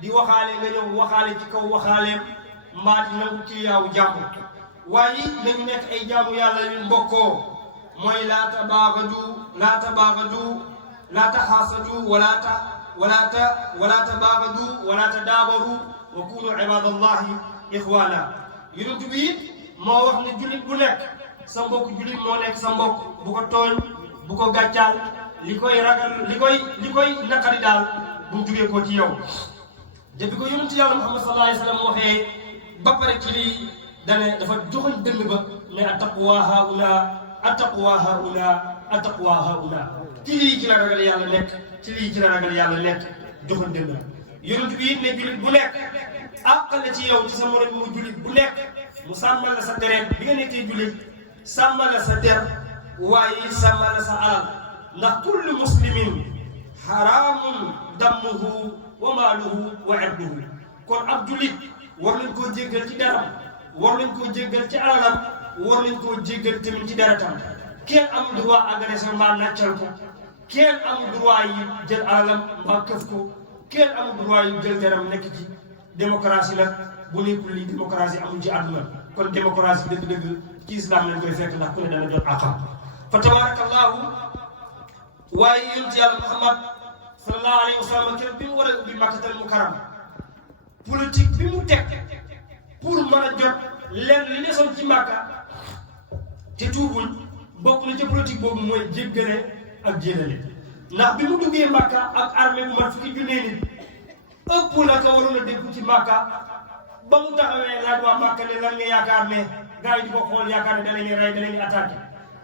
di waxaale nga ñëw waxaale ci kaw waxaaleem mbaa di nangu ci yaaw jàmm waaye nañu nekk ay jaamu yàlla yu mbokkoo mooy laa tabaagadu laa taxaasadu wala tabaagadu wala tadaabaru wa kunu ibadallahi ixwaana yonent bi it moo wax ne jullit bu nekk sa mbokk jullit moo nekk sa mbokk bu ko tooñ bu ko gàccaal li koy ragal li koy naqari daal bu mu jugee ko ci yow te bi ko yonent yàlla Muhammad sallallahu alayhi wa sallam waxee ba pare ci lii dane dafa joxoñ dënn ba ne attaqwa hauna ci lii ci la ragal yàlla nekk joxoñ dënn ba yonent bi it ne jullit bu nekk àqale ci yow ci sa morom mu jullit bu nekk mu sàmmal la sa deret bi nga nekkee jullit sàmmal la sa der waaye sàmmal la sa alal ndax kullu muslimin haramun dammuhu wa maaluhu wa irduhu kon ab jullit war nañ koo jéggal ci deram war nañ koo jéggal ci alalam war nañ koo jéggal tamit ci deretam kenn amul droit agressé mbaa nàccal ko kenn amul droit yi jël alalam mbaa këf ko kenn amul droit yi jël deram nekk ci démocratie nag bu nekkul lii démocratie amul ci àdduna kon démocratie dëgg-dëgg ci islam lañ koy fekk ndax ku ne dana jot àqam fa tabarakallahu waaye yonent yàlla Muhammad sallallahu alayhi wa sallam keroog bi mu war a ubbi Makkatal Mukarram politique bi mu teg pour mën a jot lenn li desoon ci Makka te tuubuñ bokk na ca politique boobu mooy jéggale ak jéllale ndax bi mu duggee Makka ak armée bu mat fukki junne nit ëpp la ko waroon a dégg ci Makka ba mu taxawee laaj waa Makka ne lan nga yaakaar ne gars yi di ko xool yaakaar ne da leen di rey da leen di attaqué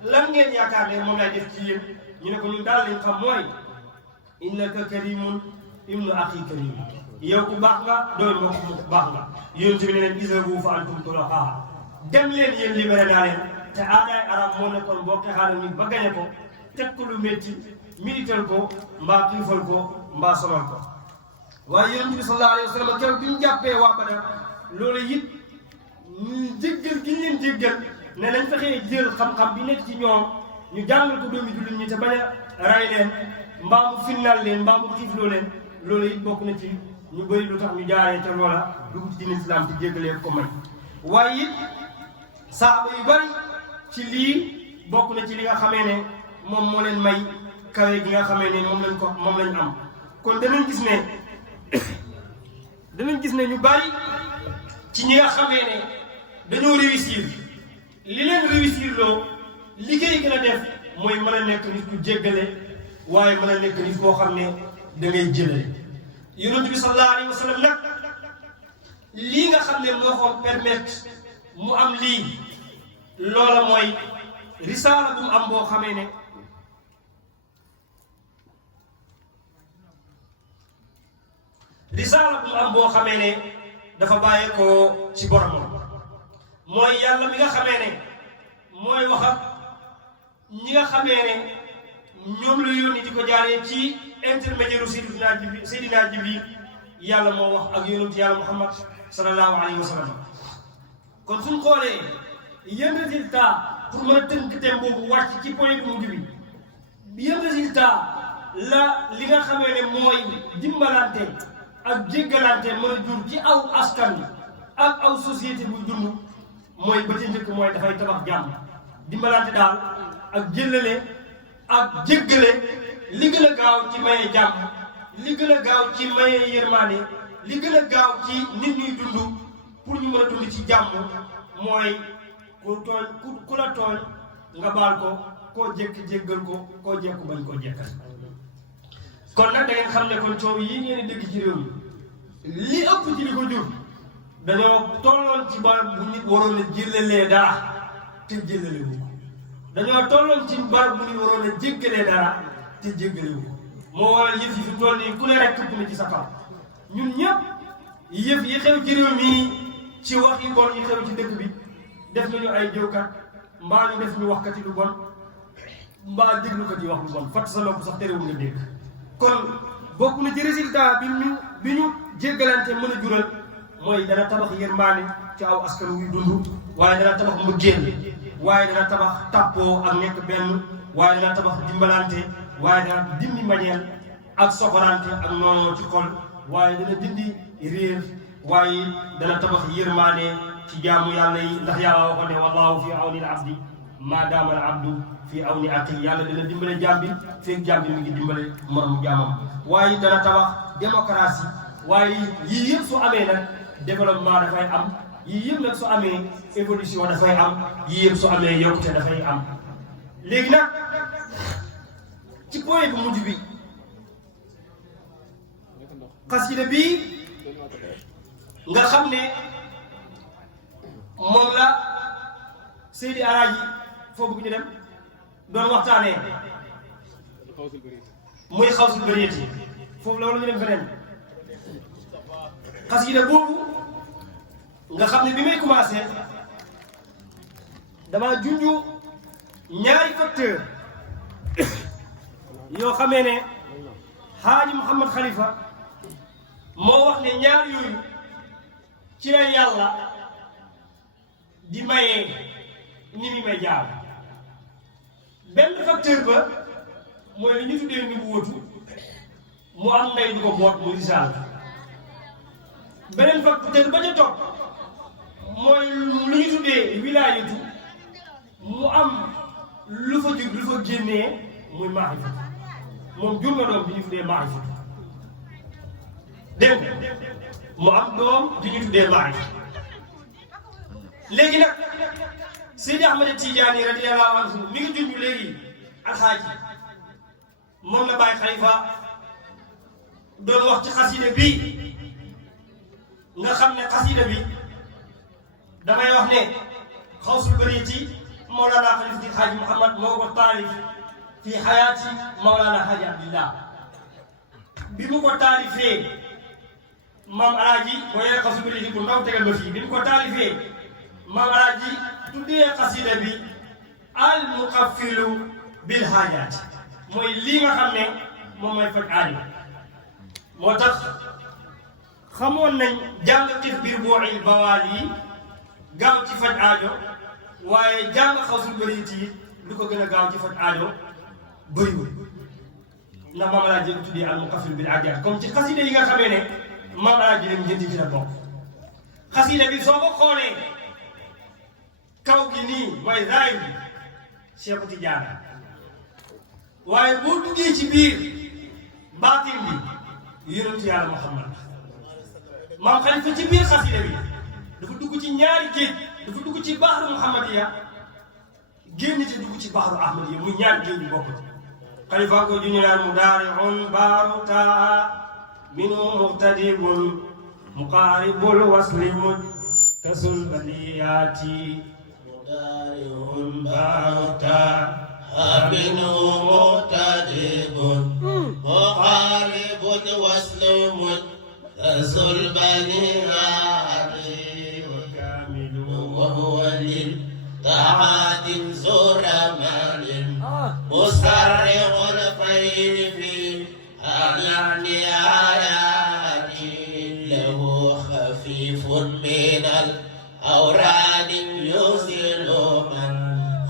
lan ngeen yaakaar ne moom lay def ci yéen ñu ne ko ñun daal lañ xam mooy innaka karimun ibnu axi karim yow ku baax nga dooy mbokk mu baax nga yéen tamit ne leen izhabu fa antum tulaqa dem leen yéen libéré naa leen te aadaay arab moo nekkoon boo xeexaale nit ba gañe ko teg ko lu métti milital ko mbaa kiifal ko mbaa sonal ko waaye yonent bi sallallahu alayhi wa sallam keroog bi ñu jàppee waa Badar loolu it ñu jéggal gi ñu leen jéggal ne nañ fexee jël xam-xam bi nekk ci ñoom ñu jàngal ko doomi jullit ñi te bañ a ray leen mbaa mu finnal leen mbaa mu xiifloo leen loolu it bokk na ci ñu bëri lu tax ñu jaaree ca loola dugg ci diine islam ci jéggalee ko may waaye it saaba yu bëri ci lii bokk na ci li nga xamee ne moom moo leen may kawe gi nga xamee ne moom lañ am kon danañ gis ne ñu bëri ci ñi nga xamee ne dañoo réussir li leen réussir loo liggéey gën a def mooy mën a nekk nit ku jéggale waaye mën a nekk nit koo xam ne da ngay jëlale yonent bi sallallahu alayhi wa sallam nag lii nga xam ne moo ko permettre mu am lii loola mooy risaala bu mu am boo xamee ne dafa bàyyeekoo ci boromam mooy yàlla mi nga xamee ne mooy wax ak ñi nga xamee ne ñoom la yónni di ko jaaree ci intermédiaire Seydina Jibril yàlla moo wax ak yonent yàlla Muhammad sallallahu alayhi wa sallam kon suñ xoolee yan résultat pour mën a tënk thème boobu wàcc ci point bu mujj bi yan résultat la li nga xamee ne mooy dimbalante ak jéggalante mën a jur ci aw askan ak aw société buy dund mooy ba ci njëkk mooy dafay tabax jàmm dimbalante daal ak jëllale ak jéggale li gën a gaaw ci maye jàmm li gën a gaaw ci maye yërmaane li gën a gaaw ci nit ñuy dund pour ñu mën a dund ci jàmm mooy ku la tooñ nga baal ko koo jékk jéggal ko koo jékku bañ koo jékkal kon nag da ngeen xam ne kon coow yi ngeen di dégg ci réew mi li ëpp ci li ko jur dañoo tolloon ci barab bu nit waroon a jëllalee dara te jëllale wu ko dañoo tolloon ci barab bu nit waroon a jéggalee dara te jéggale wu ko moo waral yëf yi fi toll nii ku ne rek këpp na ci sa kaw ñun ñëpp yëf yi xew ci réew mi ci wax yi bon yi xew ci dëkk bi def nañu ay jëwkat mbaa ñu def ñu waxkat yi lu bon mbaa déglukat yi wax lu bon fatt sa nopp sax terewul nga dégg kon bokk na ci résultat bi ñu jéggalante mën a jural mooy dana tabax yërmaane ci aw askan wuy dund waaye dana tabax mbëggeel waaye dana tabax tàppoo ak nekk benn waaye dana tabax dimbalante waaye dana dindi mbañeel ak soxorante ak noonu ci xol waaye dana dindi réer waaye dana tabax yërmaane ci jaamu yàlla yi ndax yàlla waxoon ne wallahu fi awni al abdi maa daama al abdu fi awni aqi yàlla dana dimbale jaam bi feeg jaam bi mi ngi dimbale moromu jaamam waaye dana tabax démocratie waaye yii yëpp su amee nag développement dafay am yii yëpp nag su amee évolution dafay am yii yëpp su amee yokkute dafay am léegi nag ci point bu mujj bi xasida bii nga xam ne moom la Seydi Alaaji foo bëgg ñu dem doon waxtaanee muy xawsul bariyati foofu la wala ñu dem feneen xasida boobu nga xam ne bi may commencé dama junju ñaari facteur yoo xamee ne Haaji Mouhamed Khalifa moo wax ne ñaar yooyu ci la yàlla di mayee ni mi may jaar benn facteur ba mooy li ñu tuddee ni bu wëtu mu am ndey du ko boot muy risaal beneen facteur ba ca topp mooy lu ñu tuddee wilaayatu mu am lu fa jóg lu fa génnee muy maarifatu moom jur nga doom bi ñu tuddee maarifatu dégg nga mu am doom di ñu tuddee maarifatu léegi nag Seydi Ahmad Tijaani radiyallahu anhu mi ngi junj léegi alxaaji moom la Baay Xalifa doon wax ci xasida bi nga xam ne xasida bi damay wax ne xawsul bariyati Mawlana Xalifatul Xaaji Muhammad moo ko taalif fi xayaati Mawlana Xaaji Abdillah bi mu ko taalifee maam alaaji boo yore xawsul bariyati bu ndaw tegal ma fii bi mu ko taalifee maam alaaji tuddee xasida bi al muqaffilu bil haajaati mooy lii nga xam ne moom mooy faj aajo moo tax xamoon nañ jàng xif biir booxil bawaal yi gaaw ci faj aajo waaye jàng xawsul bariyati yi lu ko gën a gaaw ci faj aajo bëriwul ndax maam alaaji bi tuddee al muqaffilu bil haajaati comme ci xasida yi nga xamee ne maam alaaji leen njënd ci la bokk xasida bi soo ko xoolee kaw gi nii mooy zaahir bi Cheikh Tidiane waaye boo duggee ci biir baatin bi yonentu yàlla Muhammad maam Xalifa ci biir xasida bi dafa dugg ci ñaari géej dafa dugg ci baaxru Muhammadiya génn ci dugg ci baaxru Ahmadiya muy ñaari géej yu bokk Xalifa ko juñu naan mudaari'un baaru taa minhu muqtadibun muqaaribul wasli mutasul baliyaati باروتا أبن مقتدب مقارب وسلم تزل بنيات وكامل وهو للطاعات زور مال مسرع الخير في النهايات له خفيف من الأوراد يوصل من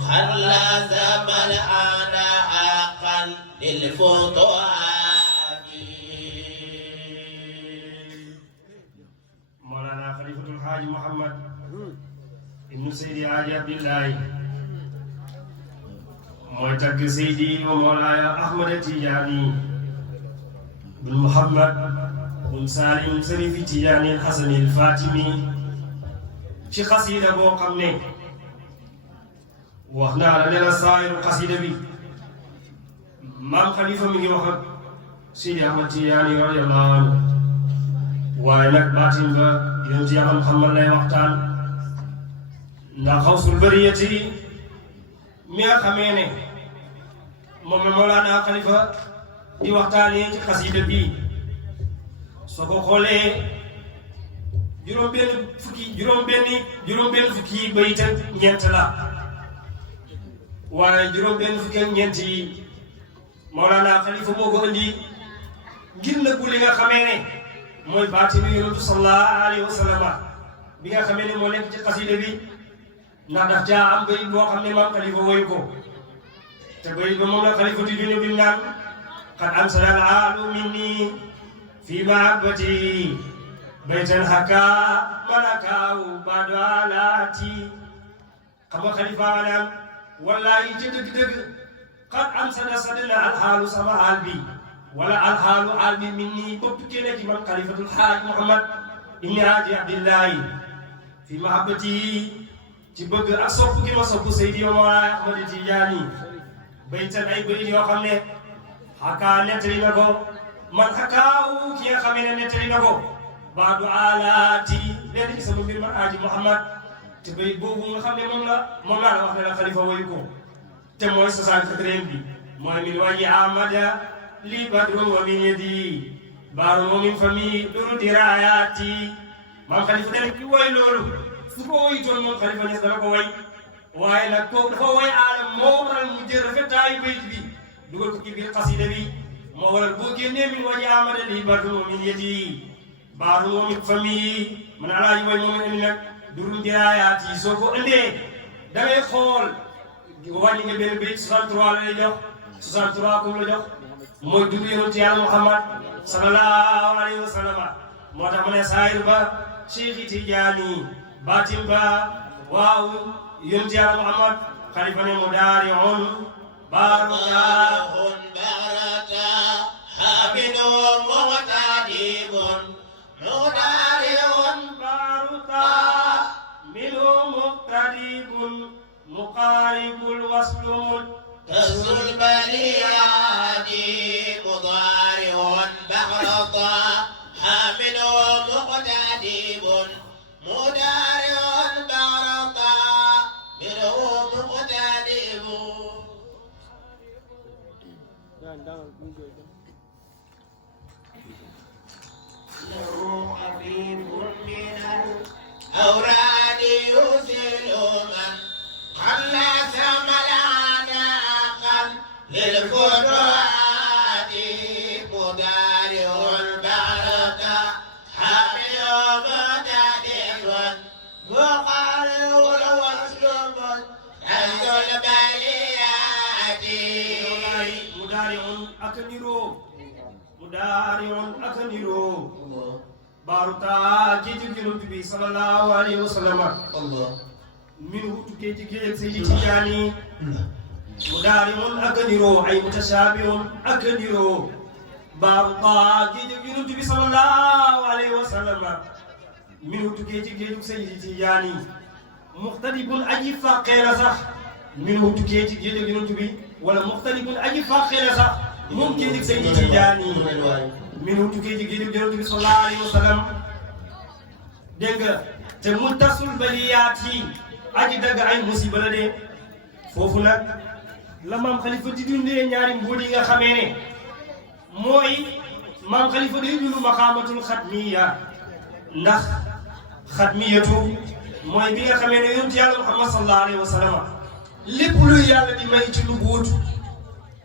خلى زمن أنا أقل للفتوحات مولانا خليفة الحاج محمد ابن سيدي حاج عبد الله mooy tagg Seydi wa Mawlaaya Ahmad Tijaani bin Muhammad bin Salim Sarifi Tijaani Hasani Fatimi ci xasida boo xam ne wax naa la ne la saayiru xasida bi maam Xalifa mi ngi wax ak Seydi Ahmad Tijaani radiyallahu anhu waaye nag baatin ba yonent Yàlla Muhammad lay waxtaan ndax xawsul bariyati mi nga xamee ne moom la Mawlana Xalifa di waxtaanee ci xasida bi soo ko xoolee juróom-benn fukki bayit ak ñeent la waaye juróom-benn fukki ak ñeent yi Mawlana Khalifa moo ko indi ngir nëbbu li nga xamee ne mooy baatinu yonentu sallallahu alayhi wa sallam bi nga xamee ne moo nekk ci xasida bi ndax daf caa am bayit boo xam ne maam Khalifa woyu ko te bayit ba moom la Khalifa di junne bi naan qad ansala al-aalu minni fi mahabbati baytan haka malakaaw baado alaati xam nga Khalifa naan wallahi ci dëgg-dëgg qad ansala sadna alxaalu sama aal bi wala alxaalu aal bi minni bopp kenn ci man Khalifatul Haaj Muhammad ibni Haaji Abdillahi fi mahabbati ci bëgg ak sopp gi ma sopp Seydi Mawlaay Ahmad Tijaani baytan ay bayit yoo xam ne xakaa nettali na ko man xakaaw ki nga xamee ne nettali na ko baadu alaati leen ci sama mbir man Haaji Muhammad te bayit boobu nga xam ne moom laa la wax ne la Khalifa woyu ko te mooy 64 bi mooy min waji amada li badrun wa min yadi baaru wa min fami duru dirayaati maam Khalifa dana ki woy loolu su ko woytoon moom Khalifa Niass dana ko woy waaye nag kooku dafa woy aadam moo waral mu jël rafetaayu bayit bi dugal ko ci biir xasida bi moo waral boo génnee min waji amada li badrun wa min yadi baaru wa min fami man alaaji woy moom indi nag duru dirayaati soo ko indee da ngay xool wàññi nga benn bayit 63 la lay jox 63 comme la jox mooy dugg yonent Yàlla Muhammad sallallahu alayhi wa sallam moo tax mu ne saayir ba Cheikh Tijaani baatim ba waaw yonent Yàlla Muhammad Khalifa ne mudaari'un baarata habinun muqtadibun mudaari'un baarata minhu muqtadibun مقارب الوصل متصل البليات مضارع بحرطا حامل مقتدب مدارع بحرطا منه مقتدب له خفيف من الأوراد يزيل من خلص ملعناقا للفتوات مدارع البركة حامل مدادر مقارع الوصل منزل البليات مدارع أكنيرو بارتا جيجي جنوبي صلى الله عليه وسلم الله min hutuke jigéen Seydi Tijaani mudaari'un akaniroo ay mutashaabihun akaniroo baaru taa géejug Yonent bi sallallahu alayhi wa sallam min hutuke jigéen Seydi Tijaani muxtalibun aji fàqee la sax min hutuke jigéen Yonent bi wala muxtalibun aji fàqee la sax moom géejug Seydi Tijaani min hutuke jigéen Yonent bi sallallahu alayhi wa sallam dégg nga te muntasul baliyaat yi aji dagg ay musiba la de foofu nag la maam Khalifa di dundee ñaari mbóot yi nga xamee ne mooy maam Khalifa day dund maqaamatul xatmiya ndax xatmiyatu mooy bi nga xamee ne yonent Yàlla Muhammad sallallahu alayhi wa sallam lépp luy yàlla di may ci nubuwut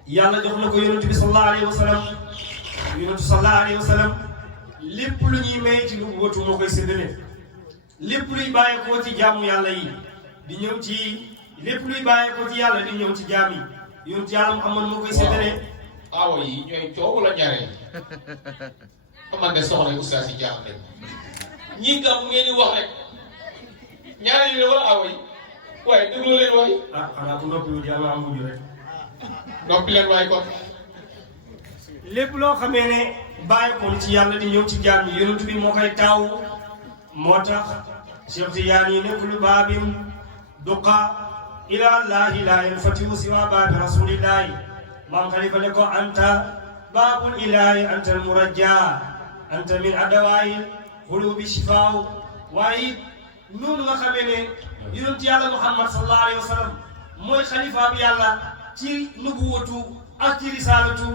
yàlla jox na ko yonent bi sallallahu alayhi wa sallam yonent sallallahu alayhi wa sallam lépp lu ñuy may ci nubuwatu moo koy séddale lépp luy bàyyeekoo ci jaamu yàlla yi di ñëw ci lépp luy bàyyeekoo ci yàlla di ñëw ci jaam yi yonent Yàlla Muhammad moo koy séddale. awo yi ñooy coow la ñaareel man de soxna oustaz yi jaaxal nañ ñii gam ngeen di wax rek ñaareel yi wala awo yi waaye déglu leen waay. ah xanaa ku noppiwul yàlla am mujj rek. noppi leen waay kon. lépp loo xamee ne bàyyeekoo ci yàlla di ñëw ci jaam yi yonent bi moo koy taaw moo tax Cheikh Tidiane yi nekk lu baabin duqa ila llahi la yanfatihu siwa baabi rasulillahi maam Khalifa ne ko anta baabul ilahi anta almurajja anta min adawaayi xulubi shifaaw waaye noonu nga xamee ne yonent Yàlla Muhammad sallallahu alayhi wa sallam mooy xalifa bi yàlla ci nubuwatu ak ci risalatu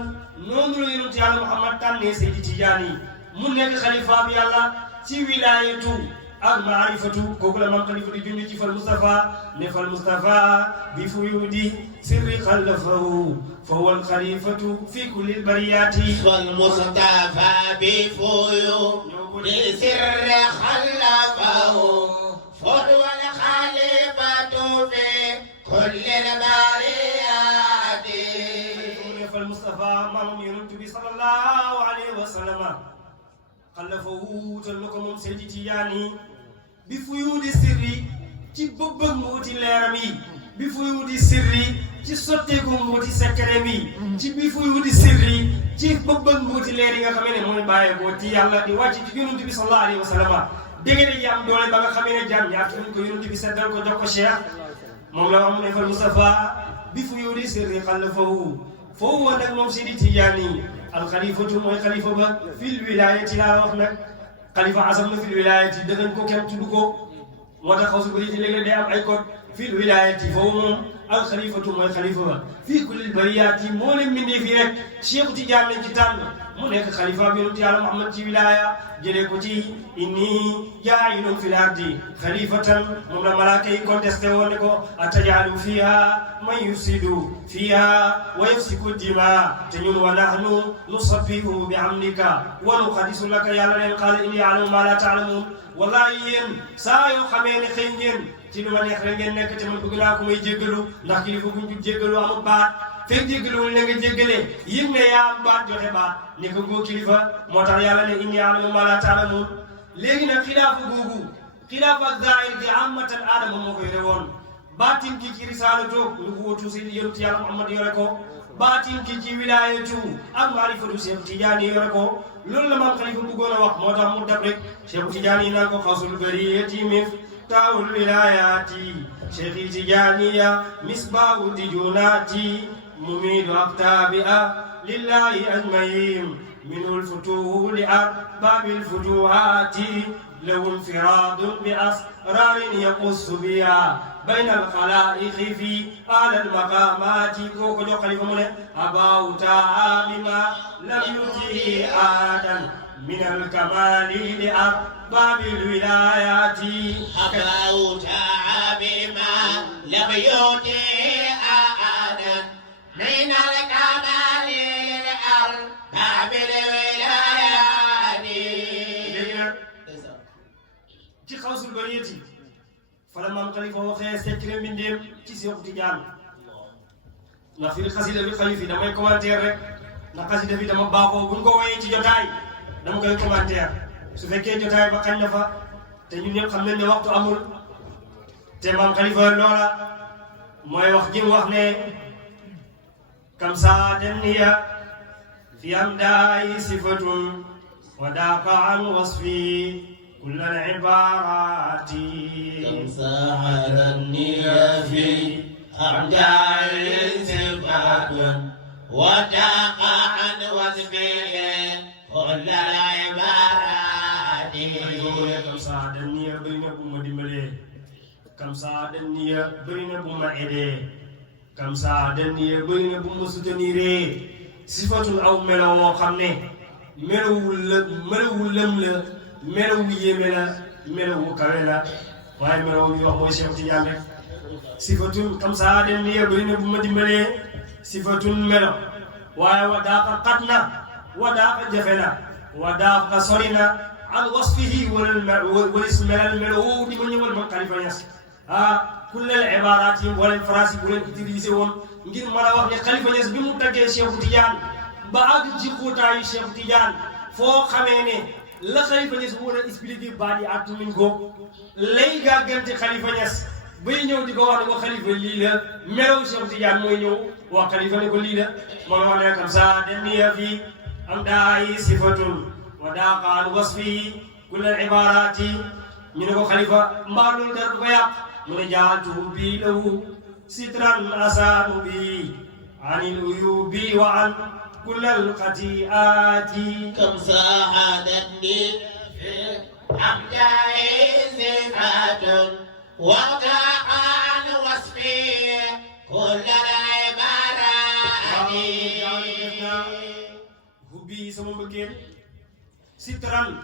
noonu la yonent yàlla Muhammad tànnee Seydi Tijaani mu nekk xalifa bi yàlla ci wilaayatu ak maarifatu kooku la mam xalifa di junj ci fal Mustafa ne fal Mustafa bi fuyudi sirri xalafahu fa huwa alxalifatu fi kulli albariyati fal Mustafa bi fuyudi sirri xalafahu fa huwa alxalifatu fi kulli albariyati fal Mustafa maam yonent bi sallallahu alayhi wa sallam xalafahu wuutal na ko moom Seydi Tijaani bi fuyudi sirri ci bëbbëg mbooti leeram yi bi fuyudi sirri ci sotteeku mbooti sekkereem yi ci bi fuyudi sirri ci bëbbëg mbooti leer yi nga xamee ne mooy bàyyeekoo ci yàlla di wàcc ci yonent bi sallallahu alayhi wa sallam dégg nga ji am doole ba nga xamee ne jàmm ñaar nañ ko yonent bi seddal ko jox ko Cheikh moom la wax mu ne fal Mustafa bi fuyudi sirri xalafahu foofu woon nag moom Seydi Tijaani alxalifatu mooy xalifa ba fil wilayati laa wax nag xalifa asam na fil wilayati danañ ko kenn tudd ko moo tax xaw su bëri ci léeg-léeg day am ay code fil wilayati foofu moom alxalifatu mooy xalifa ba fii kullil bariyaati moo leen mbindee fii rek Cheikh Tidiane lañ ci tànn mu nekk xalifa bi yonent yàlla Muhammad ci wilaya jëlee ko ci inni jaa'ilun fil ardi xalifatan moom la malaaka yi contesté woon ne ko atajaalu fiha man yufsidu fiha wa yafsiku dima te ñun wa nahnu nusabbihu bi hamdika wa nuqaddisu laka yàlla leen qaala inni a'lamu ma la ta'lamun wallahi yéen saa yoo xamee ne xëy ngeen ci lu ma neex rek ngeen nekk te man bëgg naa ko may jéggalu ndax kilifa buñ ko jéggalu amul baat fekk jéggaluwul na nga jéggalee yëg ne yaa am baat joxe baat ni ko ngoo kilifa moo tax yàlla ne inni a'lamu ma la ta'lamun léegi nag xilaafa googu xilaafa ak zaahir gi amatan aadama moo ko yore woon baatin ki ci risaalatu nubuwwatu si yonent yàlla Muhammad yore ko baatin ki ci wilaayatu ak maarifatu Cheikh Tidiane yore ko loolu la maam xalifa bëggoon a wax moo tax mu dab rek Cheikh Tidiane naan ko xawsul bariyati miftaahul wilaayati Cheikh Tidiane misbaahu dijunaati mumiidu aqtaabi'a lillahi ajmain minul futuuhu li arbaabil futuuhaati lahu infiraadun bi asraarin yaqussu biha bayna alxalaa'iqi fi a'laa almaqaamaati kooku jox xalifa mu ne abaahu ta'aa bima lam yu'tihi ahadan min alkamaali li arbaabil wilaayaati abaahu ta'aa bima lam yu'tihi ahadan من الكمال للأرباب الولايات ci xawsul bariyati fala maam xalifa waxee secret mbindeem ci Cheikh Tidiane ndax fi xasida bi xayu fi damay commentaire rek ndax xasida bi dama baaxoo buñ ko woyee ci jotaay dama koy commentaire su fekkee jotaay ba xañ na fa te ñun ñëpp xam nañ ne waxtu amul te maam xalifa loola mooy wax ji wax ne كم ساعدني في أمداي صفة وذاق عن وصفي كل العبارات كم ساعدني في أمداي صفة وذاق عن وصفي كل العبارات كم ساعدني بين بوم دملي كم ساعدني بين بوم إيدي kam saa dani bëri na bu ma soutenir sifatul aw melo woo xam ne melowul lëm la melowu yéeme la melowu kawe la waaye melowu bi wax mooy Cheikh Tidiane rek sifatul kam saa dani bëri na bu ma dimbalee sifatul melo waaye wa daaqa xat na wa daaqa jafe na wa daaqa sori na an wasfihi walis melal melo woowu di ma ñëwal ma Khalifa Niass kullal ibaaraat yi wala phrase yi bu leen utilisé woon ngir mën a wax ne Khalifa Niass bi mu taggee Cheikh Tidiane ba àgg ci xóotaayu Cheikh Tidiane foo xamee ne la Khalifa Niass war a expliqué baat yi àttu nañ ko lay gàggante Khalifa Niass bay ñëw di ko wax ne ko Khalifa lii la melow Cheikh Tidiane mooy ñëw wax Khalifa ne ko lii la moo wax ne comme ça daniya fi am daayi sifatun wa daaqaan wasfi kullal ibaaraat yi ñu ne ko Khalifa mbaa loolu dara du ko yàq mu ne jaaltuhu bi lahu sitran asaanu bi anil uyubi wa an kullal xatiaati كم ساعدني في أمداي صفات وذاق عن وصفي كل العبارات hubbi sama mbëggeel sitran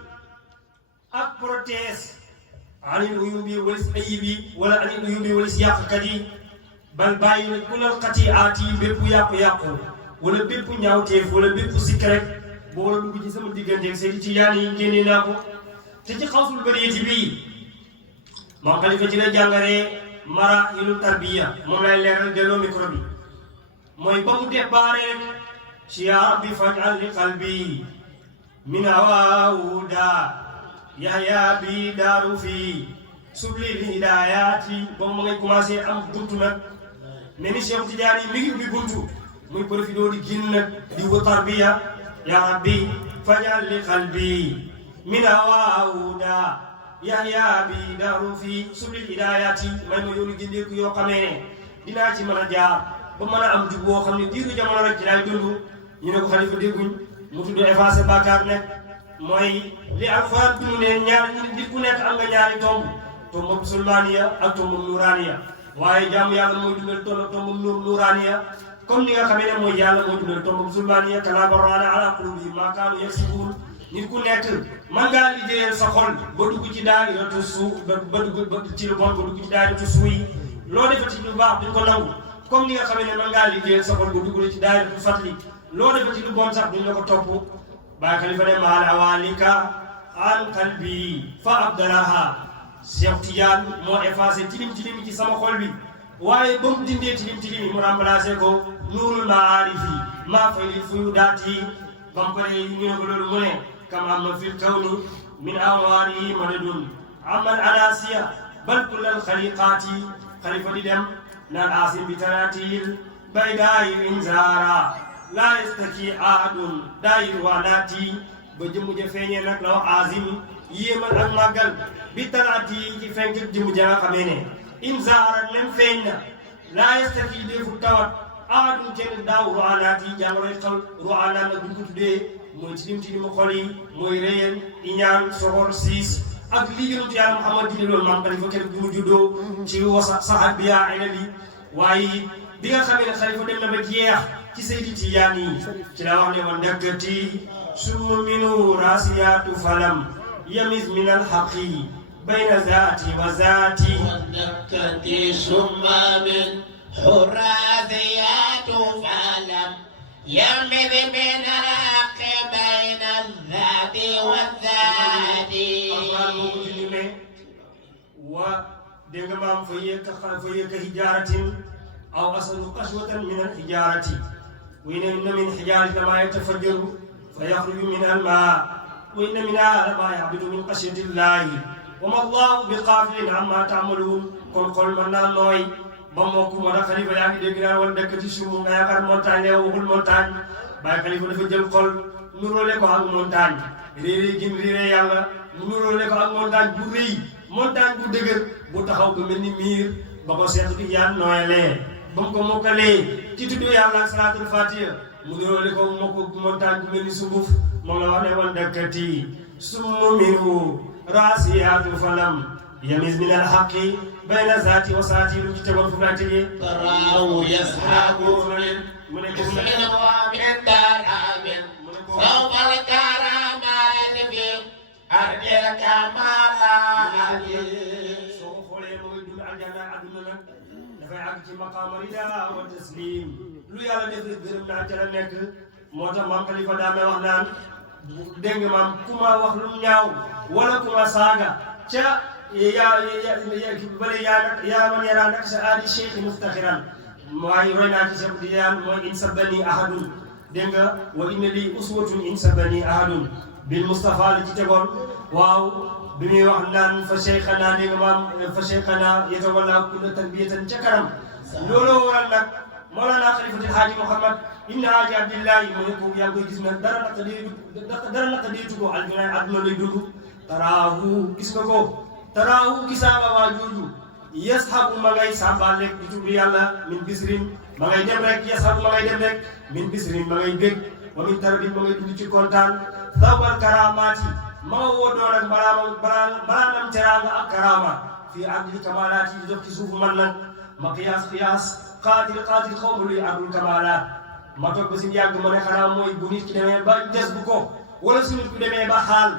ak protège anil uyubi walis ayibi wala anil uyubi walis yàqkat yi bal bàyyi na kulal xatiaati bépp yàqu-yàqu wala bépp ñaawteef wala bépp sikk rek boo war a dugg ci sama diggante Seydi Tijaan yi génnee naa ko te ci xawsul bariyati bii moom xalifa ci la jàngalee maraahilu tarbiya moom lay leeral delloo micro bi mooy ba mu déparé ci yaa rabbi faj'al li qalbi min awawuda yahya bi daaru fii subli hidaayati ba mu ngay commencé am buntu nag mais ni Cheikh Tidiane yi mi ngi ubbi buntu muy profité di génn nag di ko tarbiya yaa rabbi faj'al li qalbi min awawuda yahya bi daaru fii subli hidaayati may ma yoonu gindeeku yoo xamee ne dinaa ci mën a jaar ba mën a am jub boo xam ne diiru jamono rek ci laay dund ñu ne ko xalifa dégguñ mu tudd effacé bàkkaar nekk mooy li alxuraan dund ne ñaar nit ku nekk am nga ñaari tomb tombam sulmaaniya ak tombam nuraaniya waaye jaamu yàlla mooy dundal tombam nuraaniya comme ni nga xamee ne mooy yàlla mooy dundal tombam sulmaaniya kalaa barraana ala qulubihim maa kaanu yaksibuun nit ku nekk man ngaa liggéeyal sa xol ba dugg ci daayiratu suuf ba dugg ci lu bon ba dugg ci daayiratu suuy loo defati lu baax duñ ko nangu comme ni nga xamee ne man ngaa liggéeyal sa xol ba dugg ci daayiratu fatli loo defati lu bon sax duñ la ko topp Baay Xalifa ne maal awalika an qalbi fa abdalaha Cheikh Tidiane moo effacé tilim ci sama xol bi waaye ba mu dindee tilim mu remplacé ko nuurul maarifi maa fay li fuyu daati ba mu paree ñu ne ko loolu mu ne kam am na fil kawni min anwaarihi madadun amal anasiya bal kullal xaliqaati xalifa di dem naan asim bi tanatil baydaayi inzaara laa yastaki ahadun daayir waanaati ba jëmm ja feeñee nag la wax azim yéemal ak màggal bi tanaati ci fenk jëmm ja nga xamee ne inzaara lem feeñ na laa yastaki defu tawat ahadun kenn daaw ru'aanaati jàngoroy xol ru'aanaat nag buñ ko tuddee mooy tilim xol yi mooy réyal iñaan soxor siis ak lii yonentu Yàlla Muhammad di loolu maam xalifa kenn bu mu juddoo ci wasa saxaat bi yaa ilal yi waaye bi nga xamee ne xalifa dem na ba jeex ci Seydi Tijaan yi ci la wax ne wa ndakkati summa minu rasiyatu falam yamis min alxaqi bayna zaati wa zaati wa ndakkati summa min rasiyatu falam yamis min alxaqi bayna zaati wa zaati wa dégg nga maam fa yëkka hijaaratin aw asanu qaswatan min alhijaarati wa inna min hijaarati lama yatafajjaru fa yaxruju min almaa wa inna minha lama yahbitu min xashyati llahi wa ma allahu bi qaafilin amma taamaluun kon xol mën naa nooy ba mokk moo tax xalifa yaa ngi dégg naa wala dëkkati sumu nga yaakaar montagne la waxul montagne Baay Xalifa dafa jël xol nuróole ko ak montagne réeré gim réeré yàlla mu nuróole ko ak montagne bu rëy montagne bu dëgër bu taxaw ko mel ni miir ba ko seetu di yaan nooyalee ba mu ko mokkalee ci tuddu yàlla ak salaatul fatiha mu nuróole ko mokk montagne bu mel ni sunguf moom la wax ne wal dakkati summu minhu raasiyaatu falam yamis min alxaqi bayna zaati wa saati lu ci tegoon fu laa tegee taraahu yasxaabu mu ne ko min daraamin sawmal karamaat fi ardil kamaalaat soo ko xoolee mooy dund aljanna adduna nag dafay àgg ci maqaama rida wa taslim lu yàlla def rek gërëm naa ca la nekk moo tax maam Xalifa daa may wax naan dégg nga maam ku ma wax lu ñaaw wala ku ma saaga ca bale yaa man yaraa nag sa aadi cheikh muftaxiran waaye roy naa ci Cheikh Tidiane mooy in sabani ahadun dégg nga wa inna li uswatun in sabani ahadun bil Mustafa la ci tegoon waaw bi muy wax naan fa cheikhana dégg nga maam fa cheikhana yatawalla kulla tarbiyatan ca kanam looloo waral nag Mawlana Xalifatul Haaji Muhammad ibn Haaji Abdillahi mu ne ko yaa ngi koy gis nag dara naka deetu ko àdduna lay dund taraahu gis nga ko taraahu gisaaba waa jooju yashabu ma ngay sàmbaal rek di tudd yàlla min bisrin ma ngay dem rek yashabu ma ngay dem rek min bisrin ma ngay bég wa min tarabin ma ngay dund ci kontaan thawbal karamaati ma nga woodoo nag baraanam teraanga ak karama fii ardil kamalaat yi dox ci suufu man nag ma qiyaas xaadir xaw ma luy ardul kamalaat ma toog ba si yàgg ma ne xanaa mooy bu nit ki demee ba des bu ko wala su nit ki demee ba xaal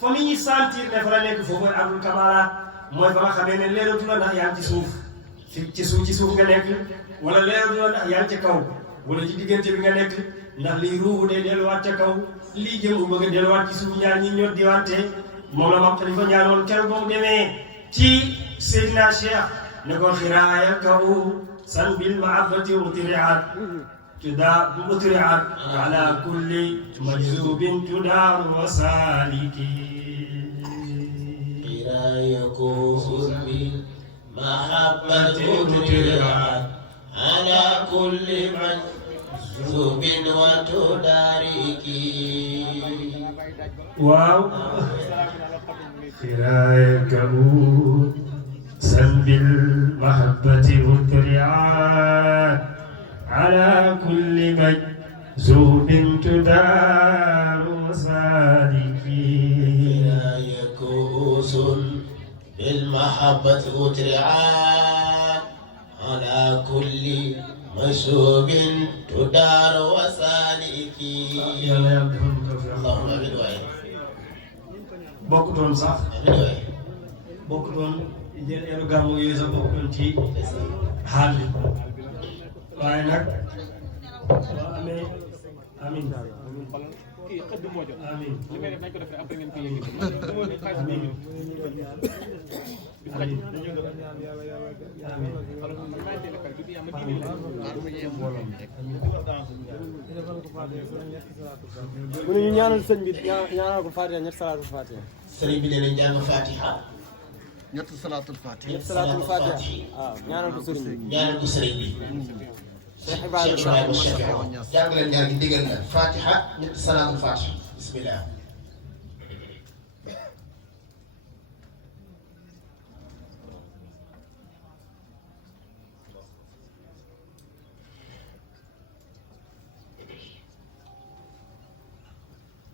fa muy sentir ne fa la nekk foofu mooy ardul kamalaat mooy fa nga xamee ne leeratu la ndax yaa ngi ci suuf ci suuf nga nekk wala leeratu la ndax yaa ngi ca kaw wala ci diggante bi nga nekk ndax lii ruuxu day delluwaat ca kaw lii jëm bu bëgg a delluwaat ci suuf ñaar ñi ñoo diwaante moom la Maam Xalifa ñaanoon keroog ba mu demee ci Seydina Cheikh ne ko xiraaya kaw san bil mahabbati mutiriat ala kulli majzubin tudaaru wa saliki xiraaya kaw san bil mahabbati mutiriat ala kulli majzubin wa tudariki waaw xiraayaka san bil mahabbati mutriat ala kulli majzubin tudaaru wasaliki xiraayaka san bil mahabbati mutriat ala kulli majzubin tudaaru wasaliki yàlla yàlla defal ñu tawfiq allahumma amin waay bokkutoon sax amin waay bokkutoon jëleelu gàmmu yooyu sax bokkutoon ci xaal bi waaye nag soo amee amin amin mu ne ñu ñaanal sëñ bi ñaanal ko Fatiha ñetti salaatul Fatiha. sëriñ bi dinañ jàng Fatiha. ñetti salaatul Fatiha. ñetti salaatul Fatiha waaw ñaanal ko sëriñ bi. ñaanal ko sëriñ bi. Cheikh Ibrahima jàng leen ñaar gi digal na Fatiha ñetti salaatul Fatiha bismillah.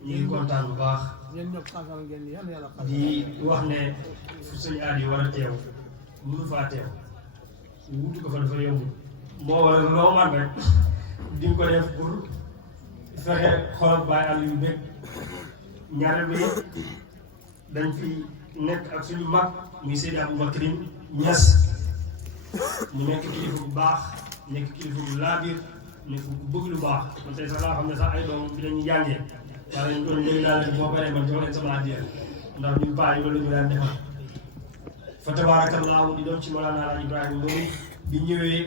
ñu ngi kontaan bu baax di wax ne fu sëñ aadi war a teew mënu faa teew wutu ko fa dafa yombul moo waral loo man rek di nga ko def pour fexe xolam bàyyi àll yu bëgg ñaareel bi dañ fi nekk ak suñu mag muy Seydi Aboubacrine Niass mu nekk kilifa bu baax nekk kilifa bu laabir nekk ku bëgg lu baax man tey sax laa xam ne sax ay doom bi dañuy jàngee waaye dañ doon léegi daal boo paree man jox leen sama addiya ndax ñun paa yi loolu la ñu daan defal fa tabaarakallaahu di doon ci Mawlana Alaaji Ibrahima loolu bi ñëwee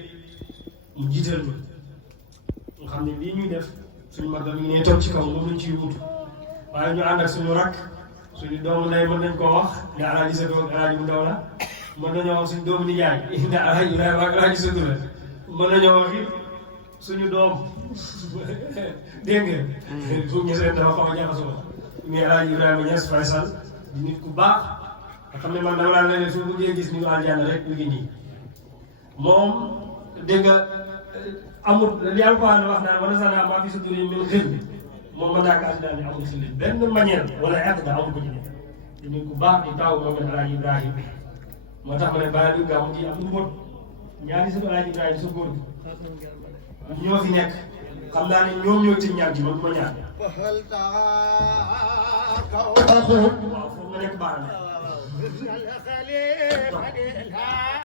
mu jiital ñu nga xam ne lii ñuy def suñu mag mi ngi ne toog ci kaw moom lañ ciy wut waaye ñu ànd ak suñu rakk suñu doomu ndey mën nañ koo wax ne Alaaji sa doom Alaaji bu ndaw la mën nañoo wax suñu doomu nijaay ne Alaaji Ibrahima ak Alaaji sa la mën nañoo wax it suñu doom dégg nga. pour ñu seen dafa xaw a jaxasoo mais El Hadj Ibrahima Niass Faysal di nit ku baax nga xam ne man dama daan leen su ma bëggee gis ni ñu ànd rek ñu ngi nii moom dégg nga amul li Alxuraan wax naan wala sax maa fi sudurihim min ghillin moom mën naa ko ànd daal di amul si benn manière wala yàq nga amul ko ci nekk di nit ku baax di taw moom El Hadj Ibrahima moo tax ma ne bàyyi lu gàmm gi am lu mot ñaari sëtu El Hadj Ibrahima sa góor gi ñoo fi nekk. xam naa ne ñoom ñoo ci ñaan ci man du ma ñaan. waaw foofu nga nekk baax na.